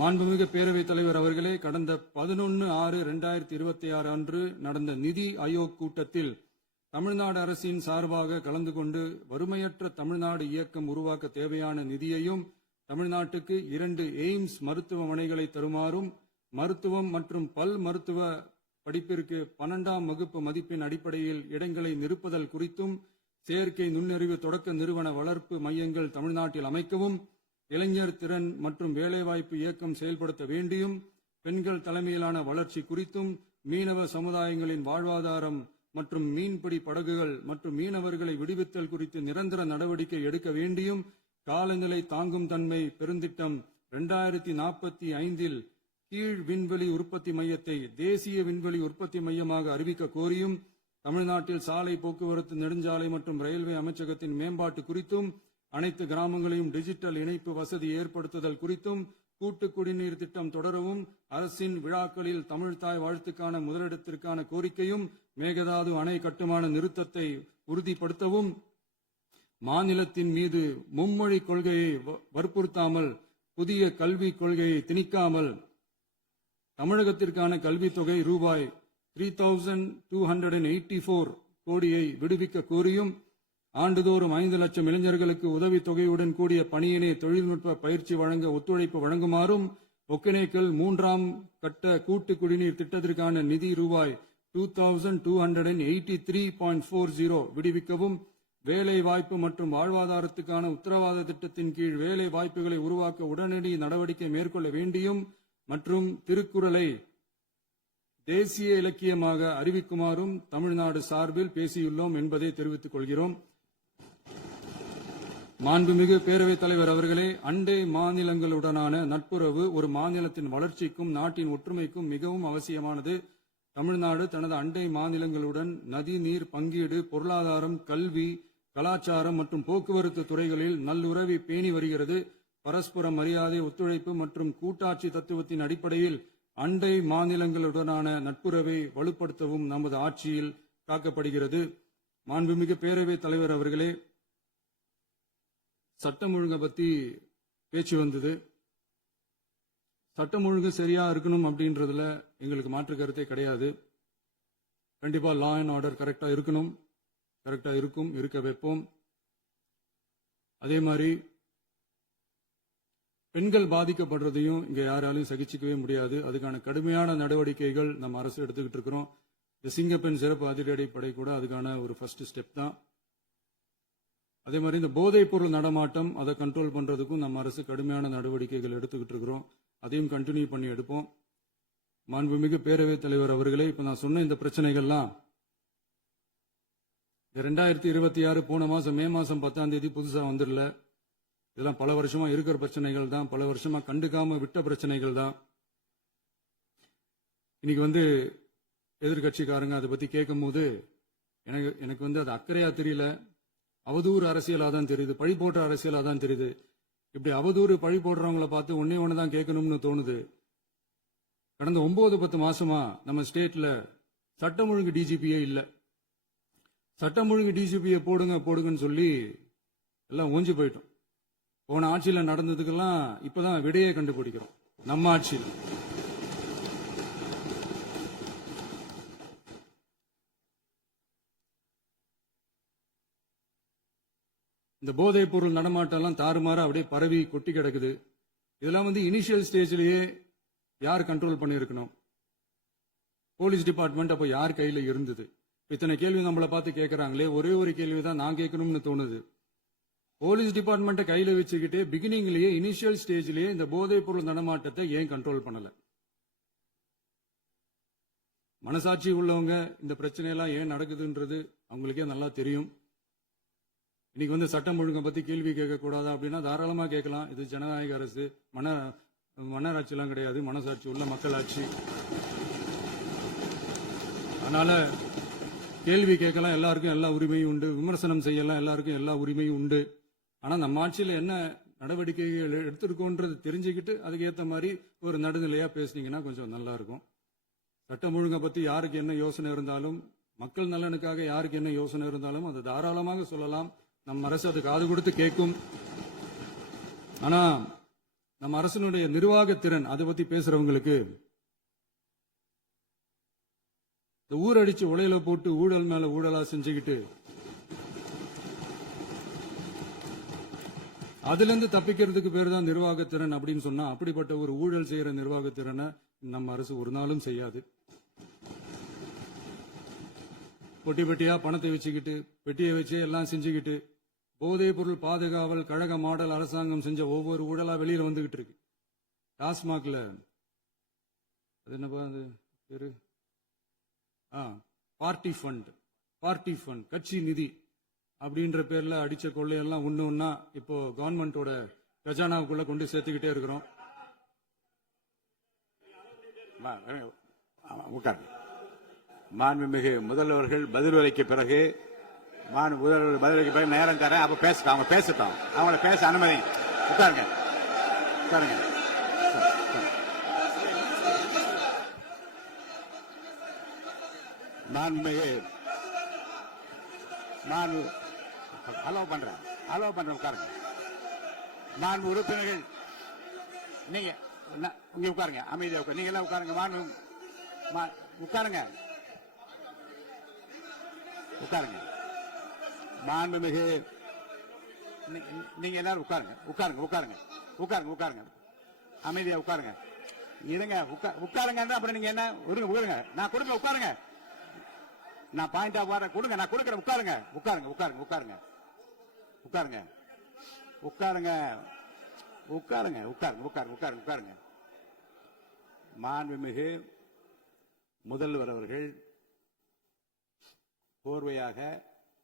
மாண்புமிகு பேரவைத் தலைவர் அவர்களே, கடந்த 11/6/2026 அன்று நடந்த நிதி ஆயோக் கூட்டத்தில் தமிழ்நாடு அரசின் சார்பாக கலந்து கொண்டு வறுமையற்ற தமிழ்நாடு இயக்கம் உருவாக்க தேவையான நிதியையும், தமிழ்நாட்டுக்கு 2 எய்ம்ஸ் மருத்துவமனைகளை தருமாறும், மருத்துவம் மற்றும் பல் மருத்துவ படிப்பிற்கு 12ஆம் வகுப்பு மதிப்பெண் அடிப்படையில் இடங்களை நிரப்புதல் குறித்தும், செயற்கை நுண்ணறிவு தொடக்க நிறுவன வளர்ப்பு மையங்கள் தமிழ்நாட்டில் அமைக்கவும், இளைஞர் திறன் மற்றும் வேலைவாய்ப்பு இயக்கம் செயல்படுத்த வேண்டியும், பெண்கள் தலைமையிலான வளர்ச்சி குறித்தும், மீனவ சமுதாயங்களின் வாழ்வாதாரம் மற்றும் மீன்பிடி படகுகள் மற்றும் மீனவர்களை விடுவித்தல் குறித்து நிரந்தர நடவடிக்கை எடுக்க வேண்டியும், காலநிலை தாங்கும் தன்மை பெருந்திட்டம் 2045 கீழ் விண்வெளி உற்பத்தி மையத்தை தேசிய விண்வெளி உற்பத்தி மையமாக அறிவிக்க கோரியும், தமிழ்நாட்டில் சாலை போக்குவரத்து, நெடுஞ்சாலை மற்றும் ரயில்வே அமைச்சகத்தின் மேம்பாட்டு குறித்தும், அனைத்து கிராமங்களையும் டிஜிட்டல் இணைப்பு வசதி ஏற்படுத்துதல் குறித்தும், கூட்டு குடிநீர் திட்டம் தொடரவும், அரசின் விழாக்களில் தமிழ்தாய் வாழ்த்துக்கான முதலிடத்திற்கான கோரிக்கையும், மேகதாது அணை கட்டுமான நிறுத்தத்தை உறுதிப்படுத்தவும், மாநிலத்தின் மீது மும்மொழி கொள்கையை வற்புறுத்தாமல் புதிய கல்விக் கொள்கையை திணிக்காமல் தமிழகத்திற்கான கல்வித் தொகை ரூபாய் 3,284 கோடியை விடுவிக்க கோரியும், ஆண்டுதோறும் 5 லட்சம் இளைஞர்களுக்கு உதவித் தொகையுடன் கூடிய பணியினை தொழில்நுட்ப பயிற்சி வழங்க ஒத்துழைப்பு வழங்குமாறும், ஒகேனக்கல் 3ஆம் கட்ட கூட்டு குடிநீர் திட்டத்திற்கான நிதி ரூபாய் 2283.40 விடுவிக்கவும், வேலை வாய்ப்பு மற்றும் வாழ்வாதாரத்துக்கான உத்தரவாத திட்டத்தின் கீழ் வேலை வாய்ப்புகளை உருவாக்க உடனடி நடவடிக்கை மேற்கொள்ள வேண்டியும் மற்றும் திருக்குறளை தேசிய இலக்கியமாக அறிவிக்குமாறும் தமிழ்நாடு சார்பில் பேசியுள்ளோம் என்பதை தெரிவித்துக் கொள்கிறோம். மாண்புமிகு பேரவைத் தலைவர் அவர்களே, அண்டை மாநிலங்களுடனான நட்புறவு ஒரு மாநிலத்தின் வளர்ச்சிக்கும் நாட்டின் ஒற்றுமைக்கும் மிகவும் அவசியமானது. தமிழ்நாடு தனது அண்டை மாநிலங்களுடன் நதி நீர் பங்கீடு, பொருளாதாரம், கல்வி, கலாச்சாரம் மற்றும் போக்குவரத்து துறைகளில் நல்லுறவை பேணி வருகிறது. பரஸ்பர மரியாதை, ஒத்துழைப்பு மற்றும் கூட்டாட்சி தத்துவத்தின் அடிப்படையில் அண்டை மாநிலங்களுடனான நட்புறவை வலுப்படுத்தவும் நமது ஆட்சியில் காக்கப்படுகிறது. மாண்புமிகு பேரவைத் தலைவர் அவர்களே, சட்டம் ஒழுங்கை பத்தி பேச்சு வந்தது. சட்டம் ஒழுங்கு சரியா இருக்கணும் அப்படின்றதுல எங்களுக்கு மாற்று கருத்தே கிடையாது. கண்டிப்பா லா அண்ட் ஆர்டர் கரெக்டா இருக்கணும், கரெக்டா இருக்கும், இருக்க வைப்போம். அதே மாதிரி பெண்கள் பாதிக்கப்படுறதையும் இங்க யாராலையும் சகிச்சுக்கவே முடியாது. அதுக்கான கடுமையான நடவடிக்கைகள் நம்ம அரசு எடுத்துக்கிட்டு இருக்கிறோம். இந்த சிங்கப்பெண் சிறப்பு அதிரடிப்படை கூட அதுக்கான ஒரு ஃபர்ஸ்ட் ஸ்டெப் தான். அதே மாதிரி இந்த போதைப் பொருள் நடமாட்டம் அதை கண்ட்ரோல் பண்றதுக்கும் நம்ம அரசு கடுமையான நடவடிக்கைகள் எடுத்துக்கிட்டு இருக்கிறோம். அதையும் கண்டினியூ பண்ணி எடுப்போம். மாண்புமிகு பேரவைத் தலைவர் அவர்களே, இப்ப நான் சொன்ன இந்த பிரச்சனைகள்லாம் 2026 போன மாசம் மே மாசம் 10ஆம் தேதி புதுசா வந்துடல. இதெல்லாம் பல வருஷமா இருக்கிற பிரச்சனைகள் தான், பல வருஷமா கண்டுக்காம விட்ட பிரச்சனைகள் தான். இன்னைக்கு எதிர்கட்சிக்காரங்க அதை பத்தி கேட்கும் போது எனக்கு அது அக்கறையா தெரியல, அவதூறு அரசியலா தான் தெரியுது, பழி போட்ட அரசியலா தான் தெரியுது. இப்படி அவதூறு பழி போடுறவங்களை பார்த்து ஒண்ணு தான் கேட்கணும்னு தோணுது. கடந்த 9-10 மாசமா நம்ம ஸ்டேட்ல சட்டம் ஒழுங்கு டிஜிபியே இல்ல. சட்டம் ஒழுங்கு டிஜிபியை போடுங்கன்னு சொல்லி எல்லாம் ஓஞ்சி போயிட்டோம். போன ஆட்சியில நடந்ததுக்கெல்லாம் இப்பதான் விடையே கண்டுபிடிக்கிறோம் நம்ம ஆட்சியில். இந்த போதைப் பொருள் நடமாட்டம் எல்லாம் தாறுமாறா அப்படியே பரவி கொட்டி கிடக்குது. இதெல்லாம் இனிஷியல் ஸ்டேஜ்லயே யார் கண்ட்ரோல் பண்ணிருக்கணும்? போலீஸ் டிபார்ட்மெண்ட் அப்ப யார் கையில இருந்தது? இத்தனை கேள்வி நம்மளை பார்த்து கேட்கறாங்களே, ஒரே ஒரு கேள்விதான் நான் கேட்கணும்னு தோணுது. போலீஸ் டிபார்ட்மெண்ட்டை கையில வச்சுக்கிட்டு பிகினிங்லயே இனிஷியல் ஸ்டேஜ்லயே இந்த போதைப் பொருள் நடமாட்டத்தை ஏன் கண்ட்ரோல் பண்ணல? மனசாட்சி உள்ளவங்க இந்த பிரச்சனையெல்லாம் ஏன் நடக்குதுன்றது அவங்களுக்கே நல்லா தெரியும். இன்னைக்கு சட்டம் ஒழுங்கை பத்தி கேள்வி கேட்க கூடாதா அப்படின்னா தாராளமா கேட்கலாம். இது ஜனநாயக அரசு, மன்னராட்சி எல்லாம் கிடையாது, மனசாட்சி உள்ள மக்களாட்சி. அதனால கேள்வி கேட்கலாம், எல்லாருக்கும் எல்லா உரிமையும் உண்டு. விமர்சனம் செய்யலாம், எல்லாருக்கும் எல்லா உரிமையும் உண்டு. ஆனா நம்ம ஆட்சியில் என்ன நடவடிக்கைகள் எடுத்திருக்கோன்றது தெரிஞ்சுக்கிட்டு அதுக்கு ஏற்ற மாதிரி ஒரு நடுநிலையா பேசுனீங்கன்னா கொஞ்சம் நல்லா இருக்கும். சட்டம் ஒழுங்கை பத்தி யாருக்கு என்ன யோசனை இருந்தாலும், மக்கள் நலனுக்காக யாருக்கு என்ன யோசனை இருந்தாலும் அதை தாராளமாக சொல்லலாம். நம்ம அரசு அது காது கொடுத்து கேட்கும். ஆனா நம்ம அரசினுடைய நிர்வாகத்திறன் அதை பத்தி பேசுறவங்களுக்கு இந்த ஊரடிச்சு உலையில போட்டு ஊழல் மேல ஊழலா செஞ்சுக்கிட்டு அதுல இருந்து தப்பிக்கிறதுக்கு பேர் தான் நிர்வாகத்திறன் அப்படின்னு சொன்னா, அப்படிப்பட்ட ஒரு ஊழல் செய்யற நிர்வாகத்திறனை நம்ம அரசு ஒரு நாளும் செய்யாது. பொட்டி பெட்டியா பணத்தை வச்சுக்கிட்டு, பெட்டியை வச்சு எல்லாம் செஞ்சுக்கிட்டு, போதைப் பொருள் பாதுகாவல் கழக மாடல் அரசாங்கம் செஞ்ச ஒவ்வொரு ஊழலா வெளியில வந்துகிட்டு இருக்கு. டாஸ்மாக்ல அது என்னப்பா அது பேரு, பார்ட்டி ஃபண்ட், கட்சி நிதி அப்படின்ற பேர்ல அடிச்ச கொள்ளையெல்லாம் ஒண்ணா இப்போ கவர்மெண்டோட கஜானாவுக்குள்ள கொண்டு சேர்த்துக்கிட்டே இருக்கிறோம். மாண்புமிகு முதல்வர்கள் பதிலுரைக்கு பிறகு நேரம் தரேன். அப்ப அவங்க பேசட்டும். அவங்கள பேச அனுமதி. உட்காருங்க. அலோவ் பண்றேன். உட்காருங்க. மாண்பு உறுப்பினர்கள், நீங்க இங்க உட்காருங்க. அமைதியா உட்காரு. நீங்க எல்லாம் உட்காருங்க. மாண்புமிகு நீங்க எல்லாரும் உட்காருங்க. அமைதியா உட்காருங்க. இருங்க உட்காருங்க. அப்புறம் நீங்க என்ன உட்காருங்க. நான் கொடுங்க உட்காருங்க. நான் பாயிண்ட் ஆஃப் வர கொடுங்க. நான் கொடுக்குறேன். உட்காருங்க உட்காருங்க உட்காருங்க உட்காருங்க உட்காருங்க உட்காருங்க உட்காருங்க உட்காருங்க உட்காருங்க உட்காருங்க உட்காருங்க. மாண்புமிகு முதல்வர் அவர்கள் கோர்வையாக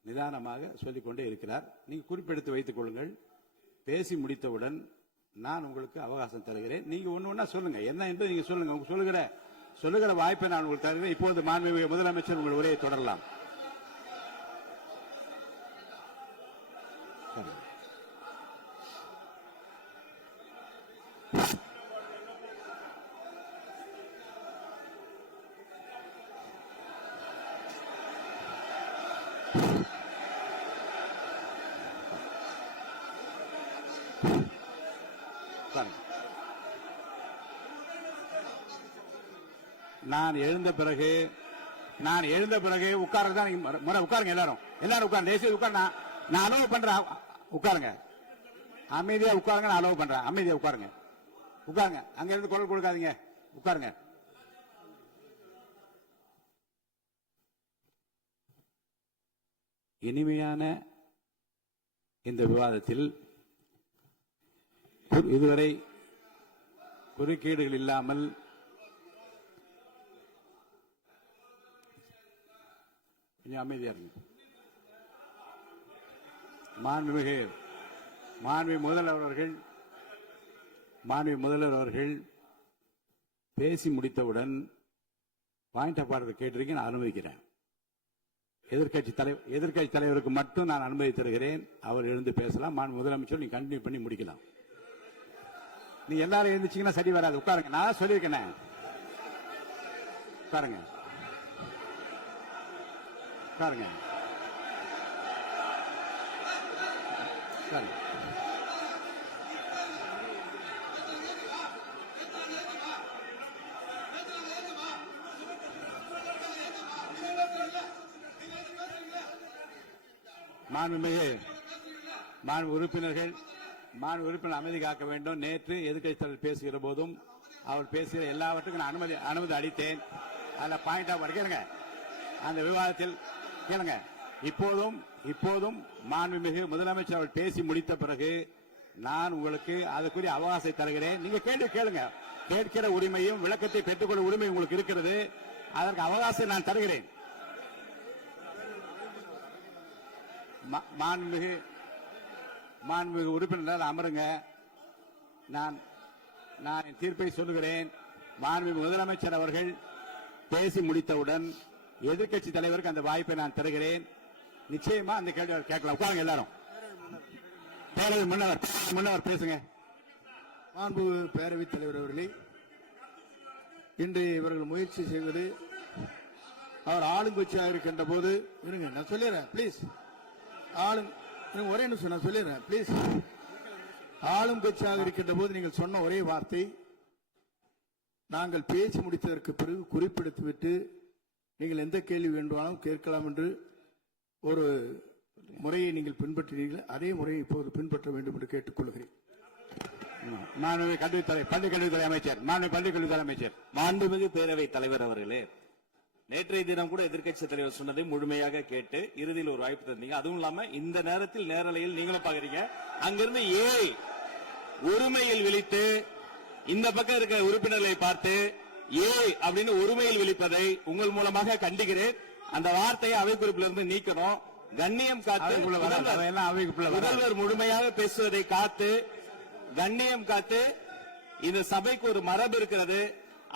நிதானமாக சொல்லிக்கொண்டே இருக்கிறார். நீங்க குறிப்பெடுத்து வைத்துக் கொள்ளுங்கள். பேசி முடித்தவுடன் நான் உங்களுக்கு அவகாசம் தருகிறேன். நீங்க ஒண்ணு சொல்லுங்க, என்ன என்று நீங்க சொல்லுங்க. உங்க சொல்லுகிற வாய்ப்பை நான் உங்களுக்கு தருகிறேன். இப்போது மாண்புமிகு முதலமைச்சர் உங்கள் உரையை தொடரலாம். நான் எழுந்த பிறகு உட்கார்றதுதான் முறை. உட்காருங்க எல்லாரும் உட்காருங்க. தேசிய உட்கார். நான் அலோவ் பண்றேன். உட்காருங்க. அமைதியா உட்காருங்க. நான் அலோவ் பண்றேன். அமைதியா உட்காருங்க. உட்காருங்க. அங்க இருந்து குரல் கொடுக்காதீங்க. உட்காருங்க. இனிமையான இந்த விவாதத்தில் இதுவரை குறுக்கீடுகள் இல்லாமல் கொஞ்சம் அமைதியா இருங்க. மாண்புமிகு முதல்வர் அவர்கள் பேசி முடித்தவுடன் பாயிண்ட் ஆஃப் ஆர்டர் கேட்டிருக்கேன். நான் அனுமதிக்கிறேன். எதிர்க்கட்சி தலைவருக்கு மட்டும் நான் அனுமதி தருகிறேன். அவர் எழுந்து பேசலாம். முதலமைச்சர் நீங்க கண்டினியூ பண்ணி முடிக்கலாம். நீ எல்லாரும் எழுந்துச்சீங்கன்னா சரி வராது. உட்காருங்க. நான் சொல்லியிருக்கேன். உட்காருங்க உட்காருங்க உட்காருங்க. உறுப்பினர் அமைதி காக்க வேண்டும். நேற்று எதிர்க்கட்சி தலைவர் பேசுகிற போதும் அவர் பேசுகிற எல்லாவற்றுக்கும் நான் அனுமதி அளித்தேன். அதுல பாயிண்ட் ஆஃப் கேளுங்க. அந்த விவாதத்தில் கேளுங்க. இப்போதும் மாண்புமிகு முதலமைச்சர் அவர்கள் பேசி முடித்த பிறகு நான் உங்களுக்கு அதுக்குரிய அவகாசத்தை தருகிறேன். நீங்க கேள்வி கேளுங்க. கேட்கிற உரிமையும் விளக்கத்தை பெற்றுக்கொள்ள உரிமை உங்களுக்கு இருக்கிறது. அதற்கு அவகாசம் நான் தருகிறேன். மாண்புமிகு உறுப்பினர் அமருங்க. நான் என் தீர்ப்பை சொல்லுகிறேன். மாண்புமிகு முதலமைச்சர் அவர்கள் பேசி முடித்தவுடன் எதிர்க்கட்சி தலைவருக்கு அந்த வாய்ப்பை நான் தருகிறேன். நிச்சயமா அந்த கேள்வி கேட்கலாம். உட்காருங்க எல்லாரும். பேரவை முன்னவர் பேசுங்க. மாண்பு பேரவைத் தலைவர் அவர்களே, இன்று இவர்கள் முயற்சி செய்வது அவர் ஆளுங்கட்சியாக இருக்கின்ற போது இருங்க, நான் சொல்லிடுறேன் பிளீஸ். ஒரே நிமிஷம் நான் சொல்லிடுறேன் பிளீஸ். ஆளும் கட்சியாக இருக்கின்ற போது நீங்கள் சொன்ன ஒரே வார்த்தை, நாங்கள் பேசி முடித்ததற்கு பிறகு குறிப்பிடுத்துவிட்டு நீங்கள் எந்த கேள்வி வேண்டுமானாலும் கேட்கலாம் என்று ஒரு முறையை நீங்கள் பின்பற்றினீர்கள். அதே முறையை இப்போது பின்பற்ற வேண்டும் என்று கேட்டுக்கொள்கிறேன். பள்ளிக்கல்வித்துறை அமைச்சர். மாண்புமிகு பேரவைத் தலைவர் அவர்களே, நேற்றைய தினம் கூட எதிர்க்கட்சி தலைவர் சொன்னதை முழுமையாக கேட்டு இறுதியில் ஒரு வாய்ப்பு தந்தீங்க. அதுவும் இல்லாம இந்த நேரத்தில் நேரலையில் நீங்களும் பாக்குறீங்க. அங்கிருந்து உரிமையில் விழித்து இந்த பக்கம் இருக்கிற உறுப்பினர்களை பார்த்து அப்படின்னு உரிமையில் விழிப்பதை உங்கள் மூலமாக கண்டிக்கிறேன். அந்த வார்த்தையை அவை குறிப்பிலிருந்து நீக்கணும். கண்ணியம் காத்து முதல்வர் முழுமையாக பேசுவதை காத்து கண்ணியம் காத்து இந்த சபைக்கு ஒரு மரபு இருக்கிறது.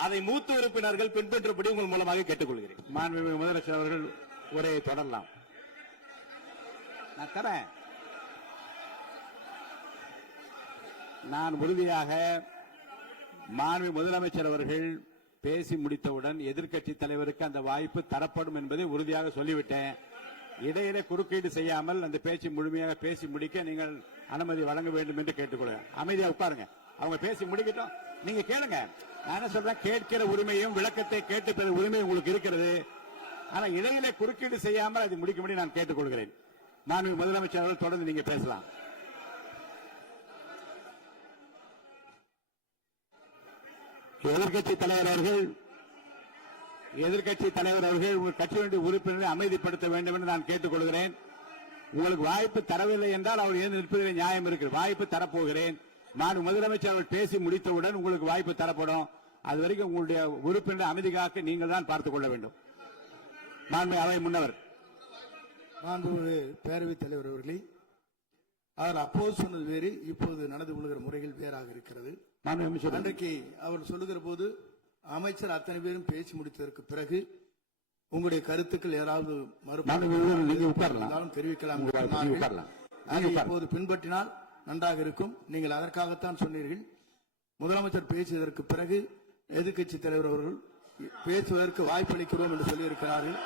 அதை மூத்த உறுப்பினர்கள் பின்பற்றபடி உங்கள் மூலமாக கேட்டுக்கொள்கிறேன். மாண்புமிகு முதலமைச்சர் அவர்கள் உரையை தொடரலாம். நான் தரேன். நான் உறுதியாக மாண்புமிகு முதலமைச்சர் அவர்கள் பேசி முடித்தவுடன் எதிர்க்கட்சி தலைவருக்கு அந்த வாய்ப்பு தரப்படும் என்பதை உறுதியாக சொல்லிவிட்டேன். இடையிலே குறுக்கீடு செய்யாமல் அந்த பேச்சு முழுமையாக பேசி முடிக்க நீங்கள் அனுமதி வழங்க வேண்டும் என்று கேட்டுக்கொள்கிறேன். அமைதியா உட்காருங்க. அவங்க பேசி முடிக்கட்டும். நீங்க கேளுங்க. நான் என்ன சொல்றேன், கேட்கிற உரிமையும் விளக்கத்தை கேட்டு பெற உரிமை உங்களுக்கு இருக்கிறது. ஆனா இடையிலே குறுக்கீடு செய்யாமல் அதை முடிக்கும்படி நான் கேட்டுக்கொள்கிறேன். மாண்புமிகு முதலமைச்சர் அவர்கள் தொடர்ந்து நீங்க பேசலாம். எதிர்க்கட்சி தலைவர் அவர்கள் உங்கள் கட்சியினுடைய உறுப்பினரை அமைதிப்படுத்த வேண்டும் என்று நான் கேட்டுக்கொள்கிறேன். உங்களுக்கு வாய்ப்பு தரவில்லை என்றால் அவர் ஏன் நிற்பதில் நியாயம் இருக்கிறது. வாய்ப்பு தரப்போகிறேன். நான் முதலமைச்சர் அவர்கள் பேசி முடித்தவுடன் உங்களுக்கு வாய்ப்பு தரப்படும். அது வரைக்கும் உங்களுடைய உறுப்பினரை அமைதி காக்க நீங்கள் தான் பார்த்துக் கொள்ள வேண்டும். மாண்புமிகு அவை முன்னவர். மாண்புமிகு பேரவைத் தலைவர் அவர்களே, அவர் அப்போது சொன்னது வேறு, இப்போது நடந்து கொள்கிற முறைகள் வேறாக இருக்கிறது. அன்றைக்கு அவர் சொல்லுகிற போது அமைச்சர் அத்தனை பேரும் பேசி முடித்ததற்கு பிறகு உங்களுடைய கருத்துக்கள் ஏதாவது தெரிவிக்கலாம். இப்போது பின்பற்றினால் நன்றாக இருக்கும். நீங்கள் அதற்காகத்தான் சொன்னீர்கள். முதலமைச்சர் பேசியதற்கு பிறகு எதிர்க்கட்சி தலைவர் அவர்கள் பேசுவதற்கு வாய்ப்பளிக்கிறோம் என்று சொல்லியிருக்கிறார்கள்.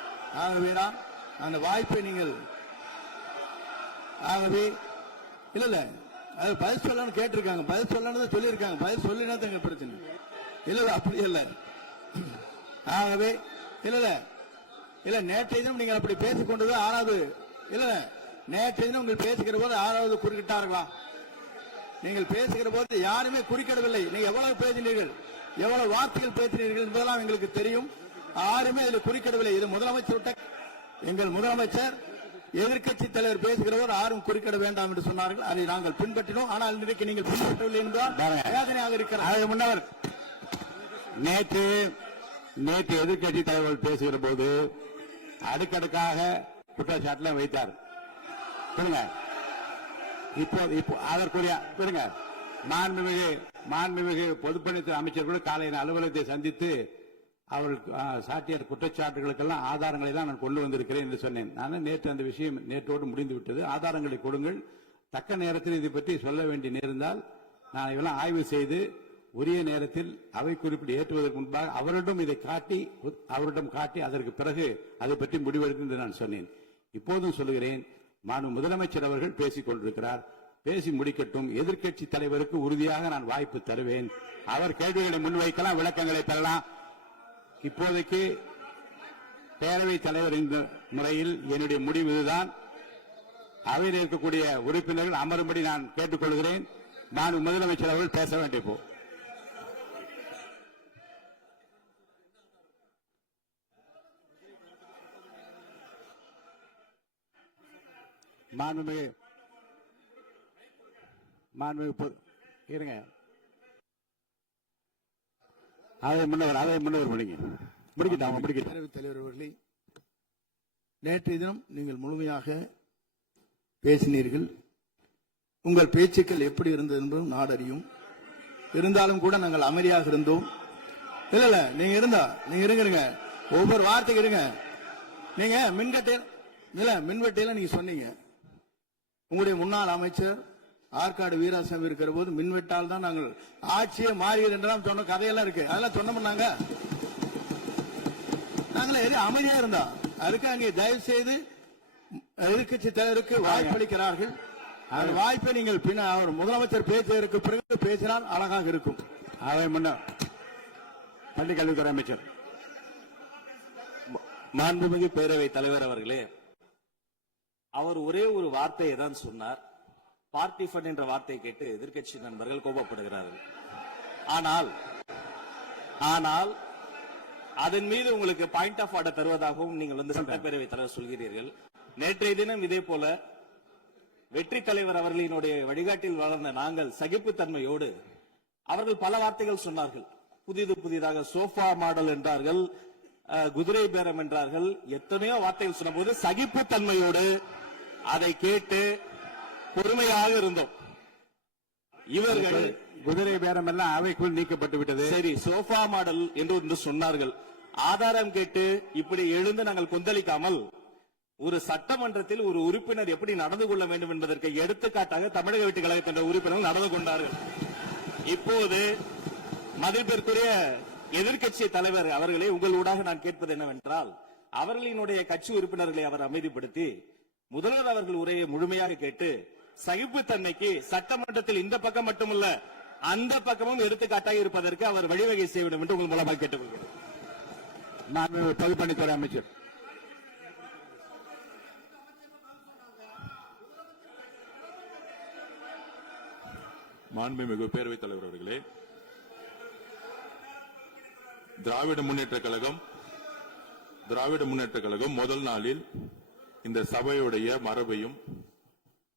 ஆகவேதான் அந்த வாய்ப்பை நீங்கள் இல்ல அது பதில் சொல்லணும்னு கேட்டிருக்காங்க. பதில் சொல்லணும் சொல்லியிருக்காங்க. பதில் சொல்லினா தான் எங்க பிரச்சனை. இல்ல அப்படி இல்ல. ஆகவே இல்ல நேற்றைய தினம் நீங்கள் அப்படி பேசிக் கொண்டது ஆறாவது இல்ல நேற்றைய தினம் நீங்கள் பேசுகிற போது ஆறாவது குறுக்கிட்டார்களா? நீங்கள் பேசுகிற போது யாருமே குறுக்கிடவில்லை. நீங்க எவ்வளவு பேசினீர்கள், எவ்வளவு வார்த்தைகள் பேசினீர்கள் என்பதெல்லாம் எங்களுக்கு தெரியும். யாருமே இதில் குறுக்கிடவில்லை. இது முதலமைச்சர் எங்கள் முதலமைச்சர் எதிர்க்கட்சி தலைவர் பேசுகிற போது யாரும் குறுக்கிட வேண்டாம் என்று சொன்னார்கள். அதை நாங்கள் பின்பற்றினோம். ஆனால் இன்றைக்கு நீங்கள் பின்பற்றவில்லை என்றால் வேதனையாக இருக்கிறார். முன்னவர் நேற்று எதிர்க்கட்சி தலைவர் பேசுகிற போது அடுக்கடுக்காக குற்றச்சாட்டுல வைத்தார். இப்போ அதற்குரிய மாண்புமிகு பொதுப்பணித்துறை அமைச்சர்கள் காலையில் அலுவலகத்தை சந்தித்து அவர்கள் சாட்டிய குற்றச்சாட்டுகளுக்கெல்லாம் ஆதாரங்களை தான் நான் கொண்டு வந்திருக்கிறேன் என்று சொன்னேன். நான் நேற்று அந்த விஷயம் நேற்றோடு முடிந்து விட்டது. ஆதாரங்களை கொடுங்கள். தக்க நேரத்தில் இதை பற்றி சொல்ல வேண்டிய நேர்ந்தால் நான் இதெல்லாம் ஆய்வு செய்து உரிய நேரத்தில் அவை குறிப்பிட்டு ஏற்றுவதற்கு முன்பாக அவரிடம் காட்டி அதற்கு பிறகு அதை பற்றி முடிவெடுக்கும் என்று நான் சொன்னேன். இப்போதும் சொல்லுகிறேன், முதலமைச்சர் அவர்கள் பேசிக் கொண்டிருக்கிறார். பேசி முடிக்கட்டும். எதிர்க்கட்சி தலைவருக்கு உறுதியாக நான் வாய்ப்பு தருவேன். அவர் கேள்விகளை முன்வைக்கலாம், விளக்கங்களை பெறலாம். இப்போதைக்கு பேரவைத் தலைவர் என்ற முறையில் என்னுடைய முடிவு இதுதான். அவையில் இருக்கக்கூடிய உறுப்பினர்கள் அமரும்படி நான் கேட்டுக்கொள்கிறேன். நான் முதலமைச்சர் அவர்கள் பேச வேண்டிய இருங்க. அதை முன்னவர் பேரவைத் தலைவர் அவர்களே, நேற்றைய தினம் நீங்கள் முழுமையாக பேசினீர்கள். உங்கள் பேச்சுக்கள் எப்படி இருந்தது என்பதும் நாடறியும். இருந்தாலும் கூட நாங்கள் அமைதியாக இருந்தோம். இல்ல நீங்க இருங்க. ஒவ்வொரு வார்த்தைக்கு இருங்க. நீங்க மின்வெட்டையில நீங்க சொன்னீங்க. உங்களுடைய முன்னாள் அமைச்சர் ஆற்காடு வீராசாமி இருக்கிற போது மின்வெட்டால் தான் நாங்கள் ஆட்சியே மாறியது என்றெல்லாம் சொன்ன கதையெல்லாம் இருக்கு. அதெல்லாம் சொன்னோம். நாங்களே அமைதியா இருந்தோம். அதுக்கு அங்கே தயவு செய்து எதிர்க்கட்சி தலைவருக்கு வாய்ப்பளிக்கிறார்கள். அந்த வாய்ப்பை நீங்கள் அவர் முதலமைச்சர் பேசுவதற்கு பிறகு பேசினால் அழகாக இருக்கும். அதை பள்ளி கல்வித்துறை அமைச்சர். மாண்புமிகு பேரவைத் தலைவர் அவர்களே, அவர் ஒரே ஒரு வார்த்தையை தான் சொன்னார். பார்ட்டி ஃபண்ட் என்ற வார்த்தை கேட்டு எதிர்க்கட்சி நண்பர்கள் கோபப்படுகிறார்கள். ஆனால் அதன் மீது உங்களுக்கு பாயிண்ட் ஆஃப் ஆர்டர் தருவதாகவும் நீங்கள் சட்டப்பேரவைத் தலைவர் சொல்கிறீர்கள். நேற்றைய தினம் இதே போல வெற்றி தலைவர் அவர்களினுடைய வழிகாட்டில் வளர்ந்த நாங்கள் சகிப்புத்தன்மையோடு அவர்கள் பல வார்த்தைகள் சொன்னார்கள். புதிதாக சோஃபா மாடல் என்றார்கள், குதிரை பேரம் என்றார்கள், எத்தனையோ வார்த்தைகள் சொன்ன போது சகிப்புத்தன்மையோடு அதை கேட்டு பொறுமையாக இருந்தோம். இவர்கள் குதிரை பேரம் எல்லாம் அவைக்குள் நீக்கப்பட்டு விட்டது. சரி, சோஃபா மாடல் என்று சொன்னார்கள். ஆதாரம் கேட்டு இப்படி எழுந்து நாங்கள் கொந்தளிக்காமல் ஒரு சட்டமன்றத்தில் ஒரு உறுப்பினர் எப்படி நடந்து கொள்ள வேண்டும் என்பதற்கு எடுத்துக்காட்டாக தமிழக வெற்றி கழகத்தின் உறுப்பினர்கள் நடந்து கொண்டார்கள். இப்போது மதிப்பிற்குரிய எதிர்க்கட்சி தலைவர் அவர்களே, உங்களூடாக நான் கேட்பது என்னவென்றால், அவர்களினுடைய கட்சி உறுப்பினர்களை அவர் அமைதிப்படுத்தி முதல்வர் அவர்கள் உரையை முழுமையாக கேட்டு சகிப்புத்தன்மைக்கு சட்டமன்றத்தில் இந்த பக்கம் மட்டுமல்ல அந்த பக்கமும் எடுத்துக்காட்டாக இருப்பதற்கு அவர் வழிவகை செய்ய வேண்டும் என்று உங்கள் மூலமாக கேட்டுக்கொள்கிறேன். பொதுப்பணித்துறை அமைச்சர். மாண்புமிகு பேரவைத் தலைவர் அவர்களே, திராவிட முன்னேற்ற கழகம் முதல் நாளில் இந்த சபையுடைய மரபையும்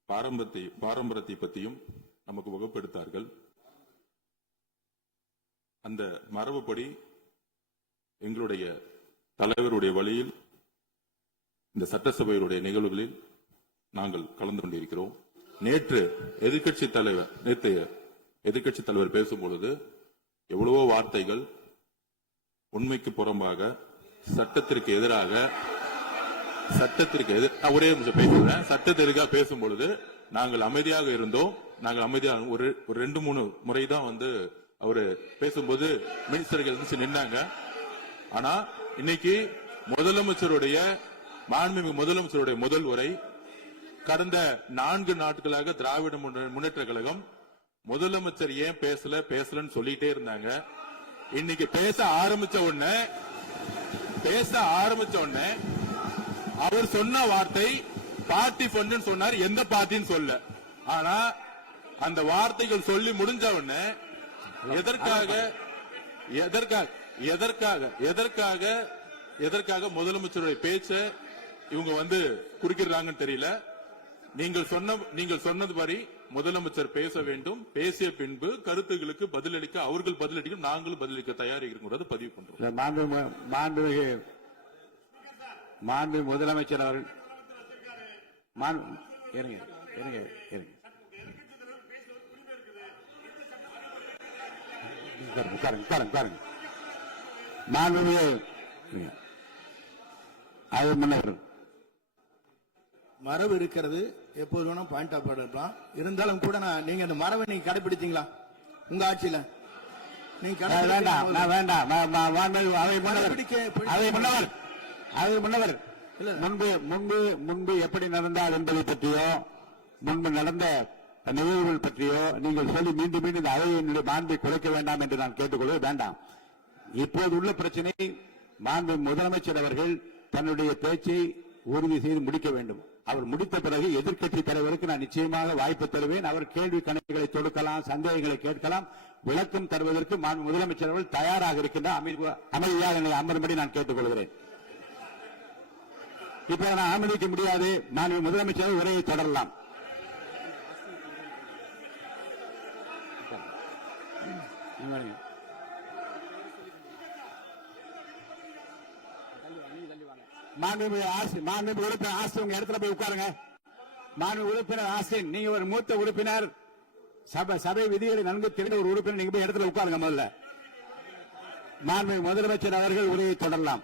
பாரம்பரியத்தை பற்றியும் நமக்கு வகுப்படுத்தார்கள். அந்த மரபுப்படி எங்களுடைய தலைவருடைய வழியில் இந்த சட்டசபையுடைய நிகழ்வுகளில் நாங்கள் கலந்து கொண்டிருக்கிறோம். நேற்று எதிர்க்கட்சி தலைவர் பேசும்பொழுது எவ்வளவோ வார்த்தைகள் உண்மைக்கு புறம்பாக சட்டத்திற்கு எதிராக ஒரே நிமிஷம் பேசுகிறேன். சட்டத்திற்காக பேசும்பொழுது நாங்கள் அமைதியாக இருந்தோம். ஒரு 2-3 முறை தான் அவரு பேசும்போது மினிஸ்டர்கள் நின்னாங்க. ஆனா இன்னைக்கு மாண்புமிகு முதலமைச்சருடைய முதல் உரை கடந்த 4 நாட்களாக திராவிட முன்னேற்ற கழகம் முதலமைச்சர் ஏன் பேசலன்னு சொல்லிட்டே இருந்தாங்க. இன்னைக்கு பேச ஆரம்பிச்ச உடனே அவர் சொன்ன வார்த்தை பார்ட்டி ஃபண்ட் சொன்னார். எந்த பார்ட்டின்னு சொல்ல. ஆனா அந்த வார்த்தைகள் சொல்லி முடிஞ்ச உடனே எதற்காக முதலமைச்சருடைய பேச்ச இவங்க குறுக்கிறாங்கன்னு தெரியல. நீங்கள் சொன்னதுபடி முதலமைச்சர் பேச வேண்டும். பேசிய பின்பு கருத்துகளுக்கு பதிலளிக்க அவர்கள் பதிலளிக்க நாங்களும் பதிலளிக்க தயாராக இருக்கிறது பதிவு பண்றோம். மாண்பு முதலமைச்சர் அவர்கள் மரபு இருக்கிறது, எப்போது வேணும் பாயிண்ட் ஆஃப் ஆர்டர் இருக்கலாம். இருந்தாலும் கூட நீங்க அந்த மரபை நீங்க கடைபிடித்தீங்களா உங்க ஆட்சியில? நீங்க முன்பு எப்படி நடந்தால் என்பதை பற்றியோ முன்பு நடந்த நிகழ்வுகள் பற்றியோ நீங்கள் சொல்லி மீண்டும் மீண்டும் இந்த அவையினுடைய மாண்பை குறைக்க வேண்டாம் என்று நான் கேட்டுக்கொள்ள வேண்டாம். இப்போது உள்ள பிரச்சனை மாண்பு முதலமைச்சர் அவர்கள் தன்னுடைய பேச்சை உறுதி செய்து முடிக்க வேண்டும். அவர் முடித்த பிறகு எதிர்க்கட்சி தலைவருக்கு நான் நிச்சயமாக வாய்ப்பு தருவேன். அவர் கேள்வி கணக்குகளை தொடுக்கலாம், சந்தேகங்களை கேட்கலாம். விளக்கம் தருவதற்கு மாண்பு முதலமைச்சர் அவர்கள் தயாராக இருக்கின்றார். அமைதியாக என்னை அமரும்படி நான் கேட்டுக்கொள்கிறேன். இப்ப நான் அனுமதிக்க முடியாது. மாண்பு முதலமைச்சர் உரையை தொடரலாம். மாண்புமிகு உறுப்பினர் ஆஸ்தின் உங்க இடத்துல போய் உட்காருங்க. மாண்புமிகு உறுப்பினர் ஆஸ்தின், நீங்க ஒரு மூத்த உறுப்பினர், சபை விதிகளை நன்கு தெரிந்த ஒரு உறுப்பினர், நீங்க போய் இடத்துல உட்காருங்க. முதல்ல மாண்புமிகு முதலமைச்சர் அவர்கள் உரையை தொடரலாம்.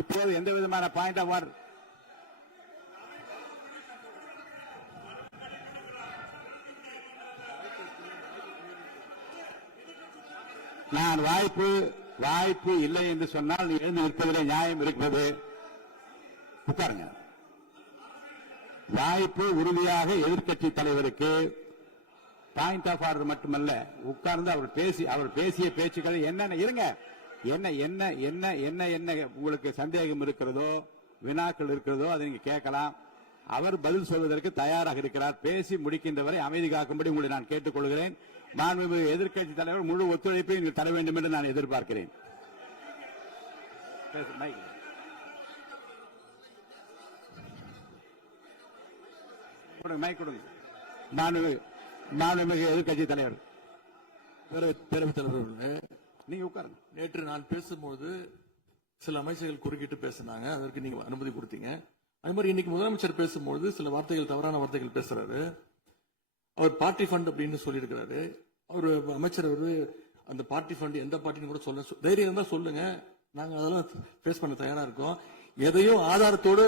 இப்போது எந்த விதமான பாயிண்ட் ஆஃப் ஆர்டர் நான் வாய்ப்பு இல்லை என்று சொன்னால் நீ எழுந்து நிற்பதிலே நியாயம் இருக்கிறது. உட்காருங்க. வாய்ப்பு உறுதியாக எதிர்க்கட்சி தலைவருக்கு பாயிண்ட் ஆஃப் ஆர்டர் மட்டுமல்ல, உட்கார்ந்து அவர் பேசிய பேச்சுக்களை என்னென்ன இருங்க என்ன உங்களுக்கு சந்தேகம் இருக்கிறதோ, வினாக்கள் இருக்கிறதோ அதை நீங்க கேட்கலாம். அவர் பதில் சொல்வதற்கு தயாராக இருக்கிறார். பேசி முடிக்கின்ற வரை அமைதி காக்கும்படி உங்களை நான் கேட்டுக்கொள்கிறேன். மாண்புமிகு எதிர்க்கட்சி தலைவர் முழு ஒத்துழைப்பை நீங்கள் தர வேண்டும் என்று நான் எதிர்பார்க்கிறேன். மாண்புமிகு எதிர்க்கட்சி தலைவர் பேரவைத் தலைவர், நீங்க உட்காருங்க. நேற்று நான் பேசும்போது சில அமைச்சர்கள் குறுக்கிட்டு பேசினாங்க. அதற்கு நீங்க அனுமதி கொடுத்தீங்க. அதே மாதிரி இன்னைக்கு முதலமைச்சர் பேசும்போது சில வார்த்தைகள், தவறான வார்த்தைகள் பேசுறாரு. அவர் பார்ட்டி ஃபண்ட் அப்படின்னு சொல்லியிருக்கிறாரு. அவர் அமைச்சர் அந்த பார்ட்டி ஃபண்ட் எந்த பார்ட்டின்னு கூட சொல்ல தைரியம் இருந்தா சொல்லுங்க. நாங்க அதெல்லாம் பேஸ் பண்ண தயாரா இருக்கோம். எதையும் ஆதாரத்தோடு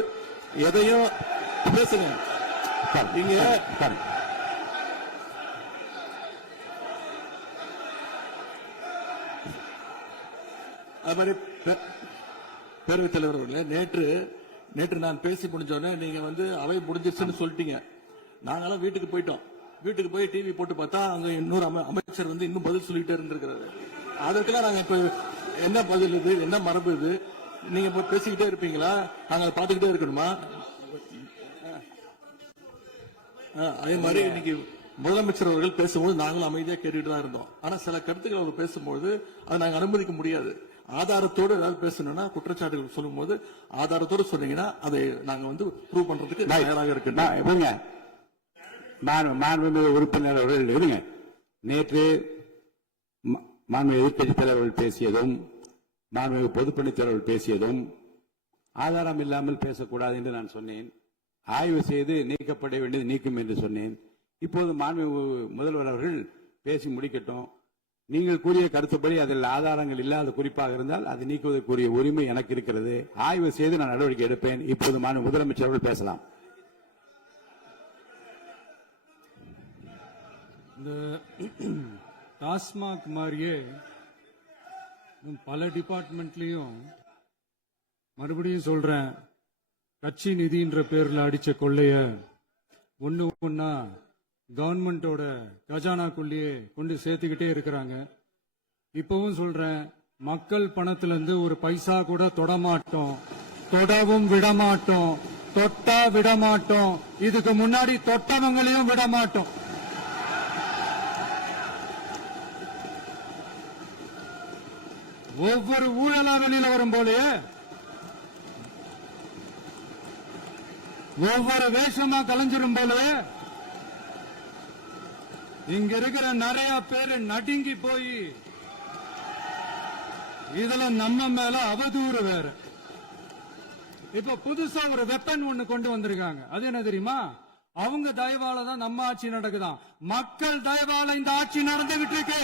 எதையும் பேசுங்க. நீங்க அது மாதிரி பேரவைத் தலைவர் அவர்களே, நேற்று நான் பேசி முடிஞ்சோடனே நீங்க அவை முடிஞ்சிருச்சுன்னு சொல்லிட்டீங்க. நாங்கெல்லாம் வீட்டுக்கு போயிட்டோம். வீட்டுக்கு போய் டிவி போட்டு பார்த்தா அங்க இன்னொரு அமைச்சர் இன்னும் பதில் சொல்லிட்டே இருந்திருக்கிறாரு. அதற்கெல்லாம் நாங்க இப்ப என்ன பதில் இது, என்ன மரபு இது? நீங்க இப்ப பேசிக்கிட்டே இருப்பீங்களா? நாங்க பாத்துக்கிட்டே இருக்கணுமா? அதே மாதிரி இன்னைக்கு முதலமைச்சர் அவர்கள் பேசும்போது நாங்களும் அமைதியா கேட்டுட்டு தான் இருந்தோம். ஆனா சில கருத்துக்கள் அவர் பேசும்போது அதை நாங்க அனுமதிக்க முடியாது. ஆதாரத்தோடு ஏதாவது பேசணும்னா, குற்றச்சாட்டுகள் சொல்லும் போது ஆதாரத்தோடு சொன்னீங்கன்னா அதை நாங்க வந்து ப்ரூவ் பண்றதுக்கு தயாராக இருக்கோம். மாண்புமிகு உறுப்பினர் அவர்கள் இருங்க. நேற்று மாண்புமிகு எதிர்க்கட்சித் தலைவர்கள் பேசியதும் மாண்புமிகு பொதுப்பணித் தலைவர்கள் பேசியதும் ஆதாரம் இல்லாமல் பேசக்கூடாது என்று நான் சொன்னேன். ஆய்வு செய்து நீக்கப்பட வேண்டியது நீக்கும் என்று சொன்னேன். இப்போது மாண்புமிகு முதல்வர் அவர்கள் பேசி முடிக்கட்டும். நீங்கள் கூறிய கருத்துப்படி அதில் ஆதாரங்கள் இல்லாத குறிப்பாக இருந்தால் அதை நீக்குவதற்குரிய உரிமை எனக்கு இருக்கிறது. ஆய்வு செய்து நான் நடவடிக்கை எடுப்பேன். இப்போது மாண்புமிகு முதலமைச்சர் அவர்கள் பேசலாம். இந்த டாஸ்மாக் மாதிரியே பல டிபார்ட்மெண்ட்லயும் மறுபடியும் சொல்றேன், கட்சி நிதின்ற பேர்ல அடிச்ச கொள்ளைய ஒண்ணு ஒண்ணா கவர்மெண்டோட கஜானாக்குள்ளேயே கொண்டு சேர்த்துக்கிட்டே இருக்கிறாங்க. இப்பவும் சொல்றேன், மக்கள் பணத்துல இருந்து ஒரு பைசா கூட தொடமாட்டோம், தொடவும் விடமாட்டோம், தொட்டா விடமாட்டோம். இதுக்கு முன்னாடி தொட்டவங்களையும் விடமாட்டோம். ஒவ்வொரு ஊழலா வெளியில வரும் போலயே ஒவ்வொரு வேஷமா கலைஞ்சிரும் போலயே இங்க இருக்கிற நிறைய பேரு நடுங்கி போய் இதுல நம்ம மேல அவதூறு வேற. இப்ப புதுசா ஒரு வெப்பன் ஒண்ணு கொண்டு வந்திருக்காங்க. அது என்ன தெரியுமா? அவங்க தயவால தான் நம்ம ஆட்சி நடக்குதாம். மக்கள் தயவால இந்த ஆட்சி நடந்துகிட்டு இருக்கு.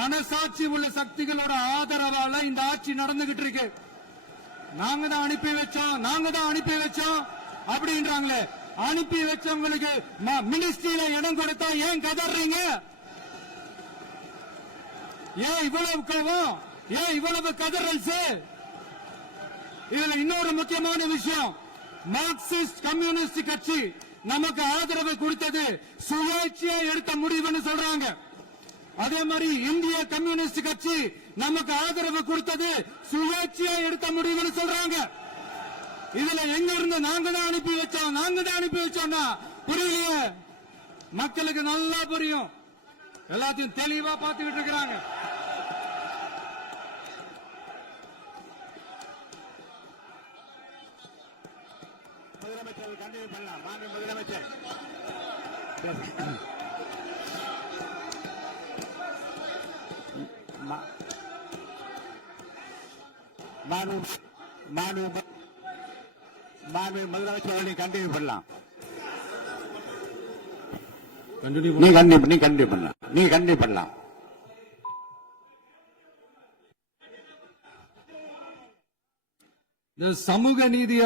மனசாட்சி உள்ள சக்திகளோட ஆதரவால இந்த ஆட்சி நடந்துகிட்டு இருக்கு. நாங்க தான் அனுப்பி வச்சோம் அப்படின்றாங்களே. அனுப்பி வச்சவங்களுக்கு மினிஸ்ட்ரியில இடம் கொடுத்தா ஏன் கதறீங்க? ஏன் இவ்வளவு கோவம்? ஏன் இவ்வளவு கதறல்ஸ்? இதுல இன்னொரு முக்கியமான விஷயம், மார்க்சிஸ்ட் கம்யூனிஸ்ட் கட்சி நமக்கு ஆதரவு கொடுத்தது சுயேட்சையா எடுத்த முடிவுன்னு சொல்றாங்க. அதே மாதிரி இந்திய கம்யூனிஸ்ட் கட்சி நமக்கு ஆதரவு கொடுத்தது சுயேட்சையா எடுத்த முடிவுன்னு சொல்றாங்க. இதுல எங்க இருந்து நாங்க தான் அனுப்பி வச்சோம்னா புரியலையே. மக்களுக்கு நல்லா புரியும். எல்லாத்தையும் தெளிவா பார்த்துக்கிட்டு இருக்கிறாங்க. முதலமைச்சர் கண்டினியூ பண்ணலாம். மாண்பு முதலமைச்சர் முதலமைச்சர் கண்டினியூ பண்ணலாம். நீ கண்டினியூ பண்ணலாம். இந்த சமூக நீதி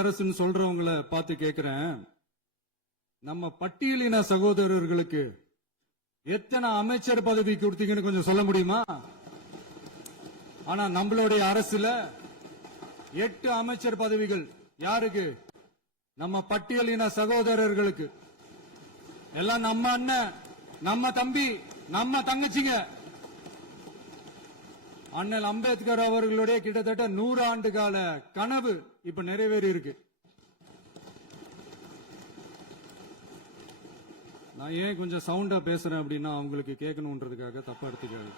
அரசுன்னு சொல்றவங்களை பார்த்து கேட்கிறேன், நம்ம பட்டியலின சகோதரர்களுக்கு எத்தனை அமைச்சர் பதவி கொடுத்தீங்கன்னு கொஞ்சம் சொல்ல முடியுமா? ஆனா நம்மளுடைய அரசுல 8 அமைச்சர் பதவிகள் யாருக்கு? நம்ம பட்டியலின சகோதரர்களுக்கு. எல்லாம் நம்ம அண்ணன், நம்ம தம்பி, நம்ம தங்கச்சிங்க. அண்ணல் அம்பேத்கர் அவர்களுடைய கிட்டத்தட்ட 100 ஆண்டு கால கனவு இப்ப நிறைவேறி இருக்கு. நான் ஏன் கொஞ்சம் சவுண்டா பேசுறேன் அப்படின்னா அவங்களுக்கு கேட்கணும்ன்றதுக்காக தப்பா எடுத்துக்காது.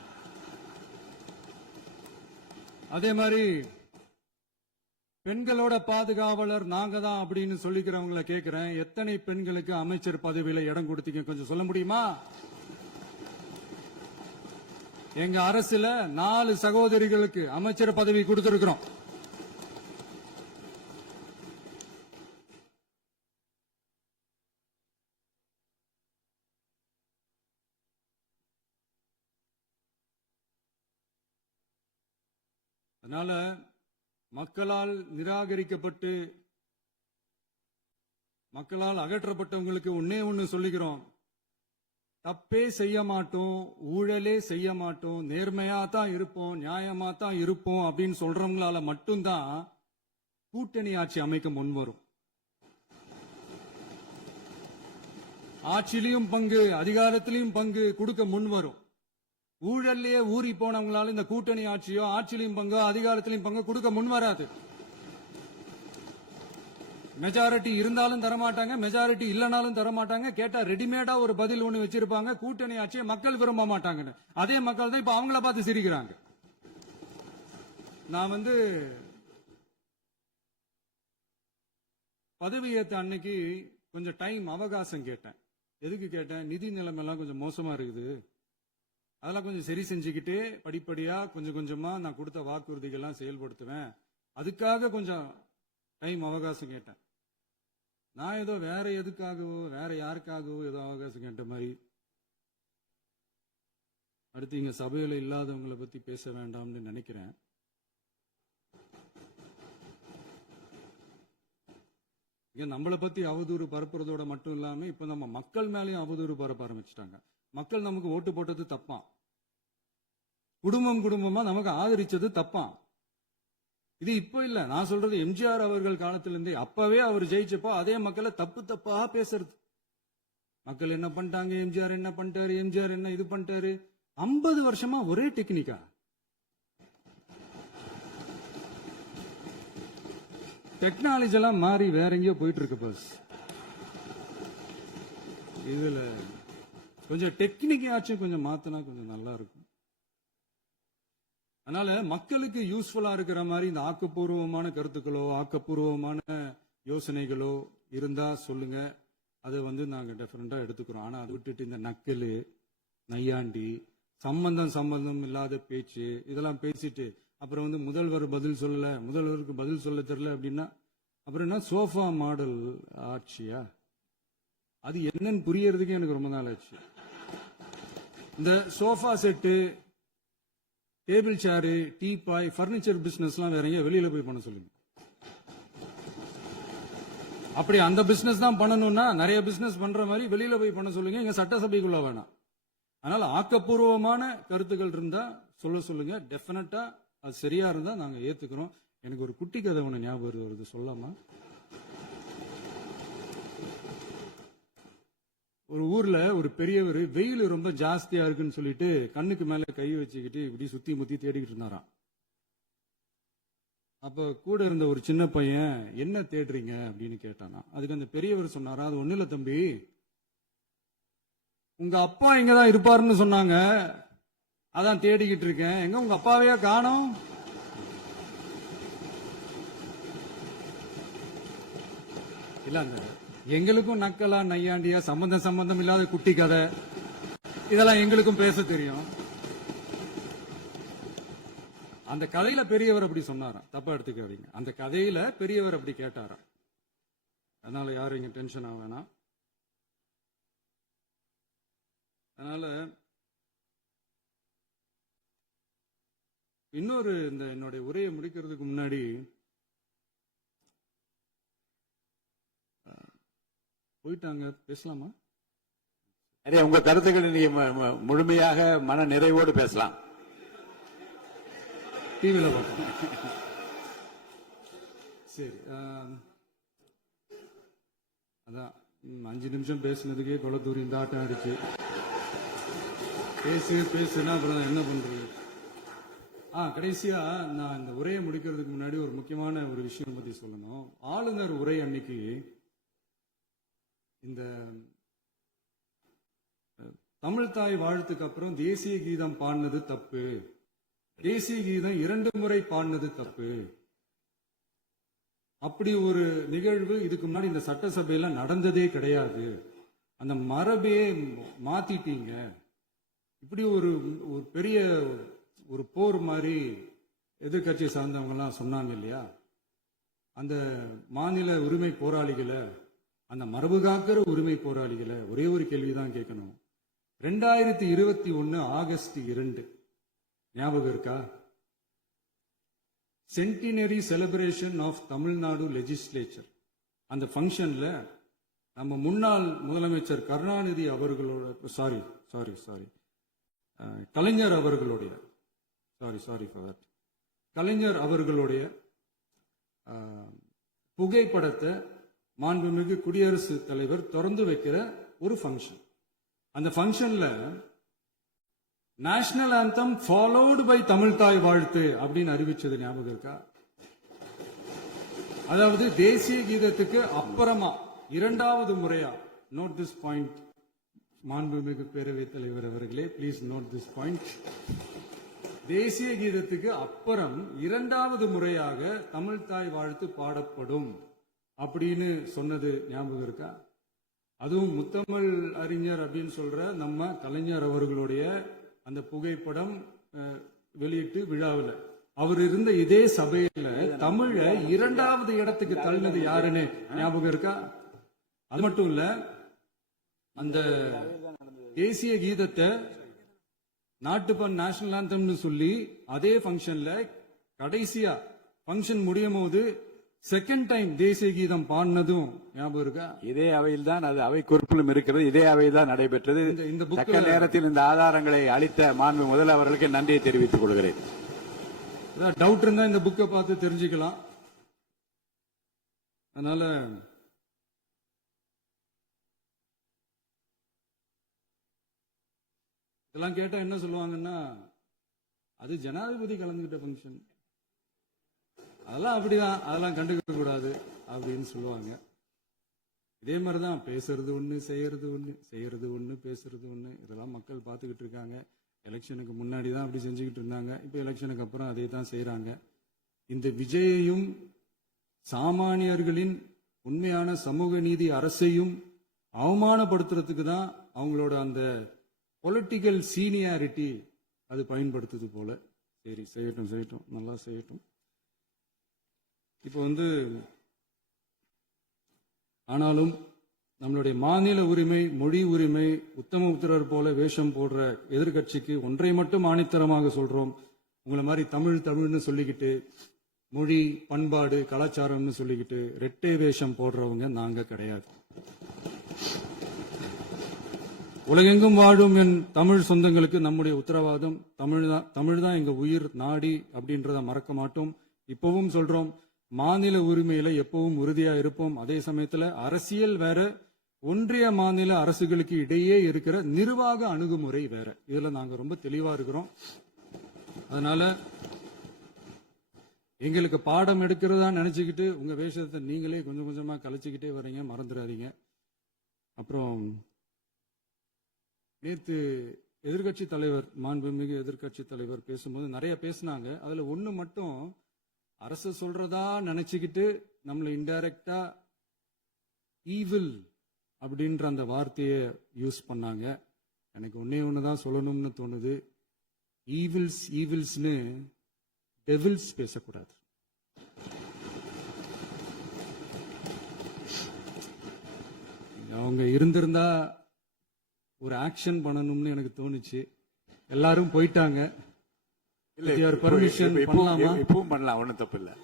அதே மாதிரி பெண்களோட பாதுகாவலர் நாங்க தான் அப்படின்னு சொல்லிக்கிறவங்களை கேட்கிறேன், எத்தனை பெண்களுக்கு அமைச்சர் பதவியில இடம் கொடுத்தீங்க கொஞ்சம் சொல்ல முடியுமா? எங்க அரசுல 4 சகோதரிகளுக்கு அமைச்சர் பதவி கொடுத்திருக்கிறோம். அதனால மக்களால் நிராகரிக்கப்பட்டு மக்களால் அகற்றப்பட்டவங்களுக்கு ஒன்னே ஒன்னு சொல்லிக்கிறோம், தப்பே செய்ய மாட்டோம், ஊழலே செய்ய மாட்டோம், நேர்மையா தான் இருப்போம், நியாயமா தான் இருப்போம் அப்படின்னு சொல்றவங்களால மட்டும்தான் கூட்டணி ஆட்சி அமைக்க முன்வரும். ஆட்சியிலையும் பங்கு, அதிகாரத்திலையும் பங்கு கொடுக்க முன்வரும். ஊழல்லையே ஊறி போனவங்களால இந்த கூட்டணி ஆட்சியோ ஆட்சியிலையும் பங்கு அதிகாரத்திலையும் பங்கு கொடுக்க முன்வராது. மெஜாரிட்டி இருந்தாலும் தரமாட்டாங்க, மெஜாரிட்டி இல்லைனாலும் தரமாட்டாங்க. கேட்டா ரெடிமேடா ஒரு பதில் ஒண்ணு வச்சிருப்பாங்க, கூட்டணி ஆட்சியை மக்கள் விரும்ப மாட்டாங்கன்னு. அதே மக்கள் தான் இப்ப அவங்கள பார்த்து சிரிக்கிறாங்க. நான் பதவியேற்ற அன்னைக்கு கொஞ்சம் டைம் அவகாசம் கேட்டேன். எதுக்கு கேட்டேன்? நிதி நிலைமை எல்லாம் கொஞ்சம் மோசமா இருக்குது, அதெல்லாம் கொஞ்சம் சரி செஞ்சுக்கிட்டு படிப்படியா கொஞ்சம் கொஞ்சமா நான் கொடுத்த வாக்குறுதிகள்லாம் செயல்படுத்துவேன், அதுக்காக கொஞ்சம் டைம் அவகாசம் கேட்டேன். நான் ஏதோ வேற எதுக்காகவோ வேற யாருக்காகவோ ஏதோ அவகாசம் கேட்ட மாதிரி. அடுத்து இங்க சபையில இல்லாதவங்களை பத்தி பேச வேண்டாம்னு நினைக்கிறேன். இங்க நம்மளை பத்தி அவதூறு பரப்புறதோட மட்டும் இல்லாம இப்ப நம்ம மக்கள் மேலேயும் அவதூறு பரப்ப ஆரம்பிச்சிட்டாங்க. மக்கள் நமக்கு ஓட்டு போட்டது தப்பான், குடும்பம் குடும்பமா நமக்கு ஆதரிச்சது தப்பான். இது இப்ப இல்ல, நான் சொல்றது எம்ஜிஆர் அவர்கள் காலத்திலிருந்தே. அப்பவே அவர் ஜெயிச்சப்போ அதே மக்களை தப்பு தப்பா பேசுறது. மக்கள் என்ன பண்ணிட்டாங்க, எம்ஜிஆர் என்ன பண்ணிட்டாரு, எம்ஜிஆர் என்ன இது பண்ணிட்டாரு. 50 வருஷமா ஒரே டெக்னிக்கா. டெக்னாலஜி எல்லாம் மாறி வேற எங்கேயோ போயிட்டு இருக்கு பஸ். இதுல கொஞ்சம் டெக்னிக்காச்சும் கொஞ்சம் மாத்தினா கொஞ்சம் நல்லா இருக்கும். அதனால மக்களுக்கு யூஸ்ஃபுல்லா இருக்கிற மாதிரி இந்த ஆக்கப்பூர்வமான கருத்துக்களோ ஆக்கப்பூர்வமான யோசனைகளோ இருந்தா சொல்லுங்க, அதை நாங்க டெஃபரெண்டா எடுத்துக்கிறோம். ஆனா அதை விட்டுட்டு இந்த நக்கலு நையாண்டி சம்பந்தம் இல்லாத பேச்சு இதெல்லாம் பேசிட்டு அப்புறம் முதல்வர் பதில் சொல்லல, முதல்வருக்கு பதில் சொல்ல தெரியல அப்படின்னா அப்புறம் என்ன சோஃபா மாடல் ஆட்சியா? அது என்னன்னு புரியறதுக்கு எனக்கு ரொம்ப நாள் ஆச்சு. இந்த சோஃபா செட்டு, டேபிள் சேரு, டீபாய், பர்னிச்சர் பிசினஸ் எல்லாம் வேற எங்க வெளியில போய் பண்ண சொல்லுங்க. அப்படி அந்த பிசினஸ் தான் பண்ணணும்னா நிறைய பிசினஸ் பண்ற மாதிரி வெளியில போய் பண்ண சொல்லுங்க, இங்க சட்டசபைக்குள்ள வேணாம். அதனால ஆக்கப்பூர்வமான கருத்துக்கள் இருந்தா சொல்லுங்க, டெஃபினட்டா அது சரியா இருந்தா நாங்க ஏத்துக்கிறோம். எனக்கு ஒரு குட்டி கதை ஒண்ணு ஞாபகம் வருது, சொல்லாமா? ஒரு ஊர்ல ஒரு பெரியவர் வெயில் ரொம்ப ஜாஸ்தியா இருக்குன்னு சொல்லிட்டு கண்ணுக்கு மேல கை வச்சுக்கிட்டு இப்படி சுத்தி முத்தி தேடிக்கிட்டு இருந்தாராம். அப்ப கூட இருந்த ஒரு சின்ன பையன் என்ன தேடுறீங்க அப்படின்னு கேட்டானா. அதுக்கு அந்த பெரியவர் சொன்னாரா, அது ஒண்ணு இல்ல தம்பி, உங்க அப்பா இங்கதான் இருப்பாருன்னு சொன்னாங்க, அதான் தேடிக்கிட்டு இருக்கேன். எங்க உங்க அப்பாவையா காணோம்? இல்ல எங்களுக்கும் நக்கலா நையாண்டியா சம்பந்தம் இல்லாத குட்டி கதை இதெல்லாம் எங்களுக்கும் பேச தெரியும். அந்த கதையில பெரியவர் அப்படி சொன்னாராம், தப்பா எடுத்துக்காதீங்க. அந்த கதையில பெரியவர் அப்படி கேட்டாராம். அதனால யாரும் இங்க டென்ஷன் ஆக வேணாம். அதனால இன்னொரு இந்த என்னுடைய உரையை முடிக்கிறதுக்கு முன்னாடி போயிட்டாங்க, பேசலாமா? நிறைய உங்க கருத்துக்களை நீங்க முழுமையாக மன நிறைவோடு பேசலாம். டிவியில பார்க்கலாம். சரி, அதான் 5 நிமிஷம் பேசுனதுக்கே கொளத்தூர் இந்த ஆட்டம் ஆயிடுச்சு. பேசுனா அப்புறம் என்ன பண்றது? கடைசியா நான் இந்த உரையை முடிக்கிறதுக்கு முன்னாடி ஒரு முக்கியமான ஒரு விஷயம் பத்தி சொல்லணும். ஆளுநர் உரை அன்னைக்கு இந்த தமிழ் தாய் வாழ்த்துக்கு அப்புறம் தேசிய கீதம் பாடினது தப்பு, தேசிய கீதம் 2 முறை பாடினது தப்பு. அப்படி ஒரு நிகழ்வு இதுக்கு முன்னாடி இந்த சட்டசபையில நடந்ததே கிடையாது. அந்த மரபையே மாத்திட்டீங்க. இப்படி ஒரு பெரிய ஒரு போர் மாதிரி எதிர்கட்சி சார்ந்தவங்க எல்லாம் சொன்னாங்க இல்லையா? அந்த மாநில உரிமை போராளிகளை, அந்த மரபு காக்கிற உரிமை போராளிகளை ஒரே ஒரு கேள்விதான் கேட்கணும். 2021 ஆகஸ்ட் 2 ஞாபகம் இருக்கா? Centenary celebration of Tamil Nadu legislature. அந்த ஃபங்க்ஷன்ல நம்ம முன்னாள் முதலமைச்சர் கருணாநிதி அவர்களோட கலைஞர் அவர்களுடைய கலைஞர் அவர்களுடைய புகைப்படத்தை மாண்புமிகு குடியரசுத் தலைவர் திறந்து வைக்கிற ஒரு ஃபங்க்ஷன். அந்த ஃபங்க்ஷன்ல national anthem followed by Tamil Thai Vazhthu அப்படின்னு அறிவிச்சது ஞாபகம் இருக்கா? அதாவது தேசிய கீதத்துக்கு அப்புறமா இரண்டாவது முறையா, நோட் திஸ் பாயிண்ட் மாண்புமிகு பேரவைத் தலைவர் அவர்களே, ப்ளீஸ் நோட் திஸ் பாயிண்ட். தேசிய கீதத்துக்கு அப்புறம் இரண்டாவது முறையாக தமிழ் தாய் வாழ்த்து பாடப்படும் அப்படின்னு சொன்னது ஞாபகம் இருக்கா? அதுவும் முத்தமிழ் அறிஞர் அப்படின்னு சொல்ற நம்ம கலைஞர் அவர்களுடைய அந்த புகைப்படம் வெளியிட்டு விழாவில் அவர் இருந்த இதே சபையில தமிழ இரண்டாவது இடத்துக்கு தள்ளினது யாருன்னு ஞாபகம் இருக்கா? அது மட்டும் இல்ல, அந்த தேசிய கீதத்தை நாட்டுப்பண் நேஷனல் ஆந்தம்னு சொல்லி அதே பங்கன்ல கடைசியா பங்கன் முடியும் போது செகண்ட் டைம் தேசிய கீதம் பாடினதும் ஞாபகம் இருக்கா? இதே அவையில் தான் அது அவை குறிப்பிலும் இருக்கிறது. இதே அவையில் தான் நடைபெற்றது. இந்த தக்க நேரத்தில் இந்த ஆதாரங்களை அளித்த மாண்பு முதல்வர்களுக்கு நன்றியை தெரிவித்துக் கொள்கிறேன். டவுட் இருந்தா இந்த புக்கை பார்த்து தெரிஞ்சுக்கலாம். அதனால இதெல்லாம் கேட்டா என்ன சொல்லுவாங்கன்னா, அது ஜனாதிபதி கலந்துகிட்ட பங்கன், அதெல்லாம் அப்படிதான், அதெல்லாம் கண்டுக்க கூடாது அப்படின்னு சொல்லுவாங்க. இதே மாதிரிதான் பேசுறது ஒண்ணு, செய்யறது ஒண்ணு, செய்யறது ஒண்ணு, பேசுறது ஒண்ணு. இதெல்லாம் மக்கள் பார்த்துக்கிட்டு இருக்காங்க. எலெக்ஷனுக்கு முன்னாடி தான் அப்படி செஞ்சுக்கிட்டு இருந்தாங்க. இப்போ எலெக்ஷனுக்கு அப்புறம் அதே தான் செய்யறாங்க. இந்த விஜயையும் சாமானியர்களின் உண்மையான சமூக நீதி அரசையும் அவமானப்படுத்துறதுக்கு தான் அவங்களோட அந்த பொலிட்டிக்கல் சீனியாரிட்டி அது பயன்படுத்துது போல. சரி, செய்யட்டும் செய்யட்டும், நல்லா செய்யட்டும். இப்போ ஆனாலும் நம்மளுடைய மாநில உரிமை, மொழி உரிமை, உத்தமபுத்திரர் போல வேஷம் போடுற எதிர்கட்சிக்கு ஒன்றை மட்டும் ஆணித்தரமாக சொல்றோம். உங்களை மாதிரி தமிழ்னு சொல்லிக்கிட்டு, மொழி, பண்பாடு, கலாச்சாரம்னு சொல்லிக்கிட்டு ரெட்டை வேஷம் போடுறவங்க நாங்க கிடையாது. உலகெங்கும் வாழும் என் தமிழ் சொந்தங்களுக்கு நம்முடைய உத்தரவாதம் தமிழ் தான் எங்க உயிர் நாடி அப்படின்றத மறக்க மாட்டோம். இப்பவும் சொல்றோம், மாநில உரிமையில எப்பவும் உறுதியா இருப்போம். அதே சமயத்துல அரசியல் வேற, ஒன்றிய மாநில அரசுகளுக்கு இடையே இருக்கிற நிர்வாக அணுகுமுறை வேற. இதுல நாங்க ரொம்ப தெளிவா இருக்கிறோம். அதனால எங்களுக்கு பாடம் எடுக்கிறதா நினைச்சுக்கிட்டு உங்க வேஷத்தை நீங்களே கொஞ்சம் கொஞ்சமா கலைச்சுக்கிட்டே வர்றீங்க, மறந்துடாதீங்க. அப்புறம் நேத்து எதிர்கட்சி தலைவர், மாண்புமிகு எதிர்கட்சி தலைவர் பேசும்போது நிறைய பேசினாங்க. அதுல ஒண்ணு மட்டும் அரசு சொல்றதா நினைச்சுக்கிட்டு நம்மளை இன்டைரக்டா ஈவில் அப்படின்ற அந்த வார்த்தையை யூஸ் பண்ணாங்க. எனக்கு ஒன்னே ஒண்ணுதான் சொல்லணும்னு தோணுது. ஈவில்ஸ்னு டெவில்ஸ் பேசக்கூடாது. அவங்க இருந்திருந்தா ஒரு ஆக்ஷன் பண்ணணும்னு எனக்கு தோணுச்சு. எல்லாரும் போயிட்டாங்க. பர்மிஷன் பண்ணலாமா? இப்பவும் பண்ணலாம், ஒன்றும் தப்பு இல்லை.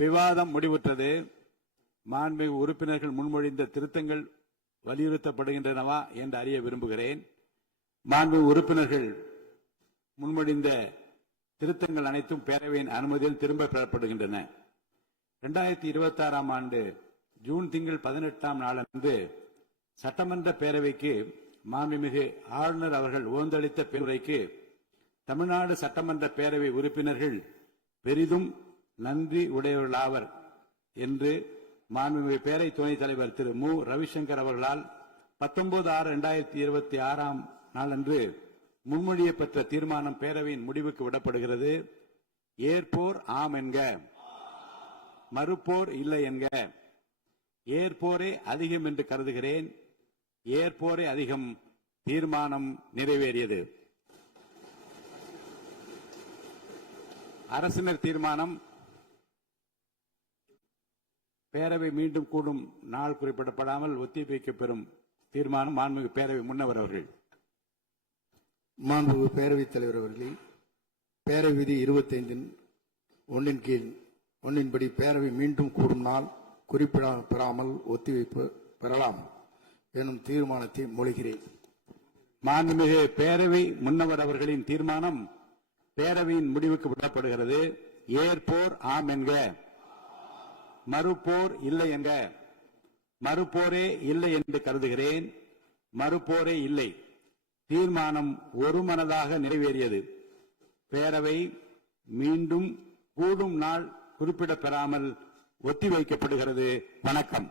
விவாதம் முடிவுற்றது. மாண்புமிகு உறுப்பினர்கள் முன்மொழிந்த திருத்தங்கள் வலியுறுத்தப்படுகின்றனவா என்று அறிய விரும்புகிறேன். மாண்புமிகு உறுப்பினர்கள் முன்மொழிந்த திருத்தங்கள் அனைத்தும் பேரவையின் அனுமதியில் திரும்ப பெறப்படுகின்றன. 2026 ஆண்டு ஜூன் திங்கள் 18ஆம் நாளன்று சட்டமன்ற பேரவைக்கு மாண்புமிகு ஆளுநர் அவர்கள் ஓந்தளித்த பெருரைக்கு தமிழ்நாடு சட்டமன்ற பேரவை உறுப்பினர்கள் பெரிதும் நன்றி உடையவர்களாவர் என்று மாண்புமிகு பேரவை துணைத் தலைவர் திரு மு ரவிசங்கர் அவர்களால் 19/6/2026 நாளன்று முன்மொழியப்பட்ட தீர்மானம் பேரவையின் முடிவுக்கு விடப்படுகிறது. ஏற்போர் ஆம் என்க, மறுப்போர் இல்லை என்க. ஏற்போரே அதிகம் என்று கருதுகிறேன். ஏற்போரே அதிகம். தீர்மானம் நிறைவேறியது. அரசினர் தீர்மானம். பேரவை மீண்டும் கூடும் நாள் குறிப்பிடப்படாமல் ஒத்திவைக்கப்பெறும் தீர்மானம். மாண்புமிகு பேரவை முன்னவர் அவர்கள். மாண்புமிகு பேரவைத் தலைவர் அவர்களே, பேரவை விதி 25 1 கீழ் 1 படி பேரவை மீண்டும் கூடும் நாள் பெறாமல் ஒத்திவைப்பு பெறலாம் எனும் தீர்மானத்தை மொழிகிறேன். மாண்புமிகு பேரவை முன்னவர் அவர்களின் தீர்மானம் பேரவையின் முடிவுக்கு விடப்படுகிறது. ஏற்போர் ஆம் என்க, மறுப்போர் இல்லை என்க. மறுப்போரே இல்லை என்று கருதுகிறேன். மறுப்போரே இல்லை. தீர்மானம் ஒருமனதாக நிறைவேறியது. பேரவை மீண்டும் கூடும் நாள் குறிப்பிடப்பெறாமல் ஒத்திவைக்கப்படுகிறது. வணக்கம்.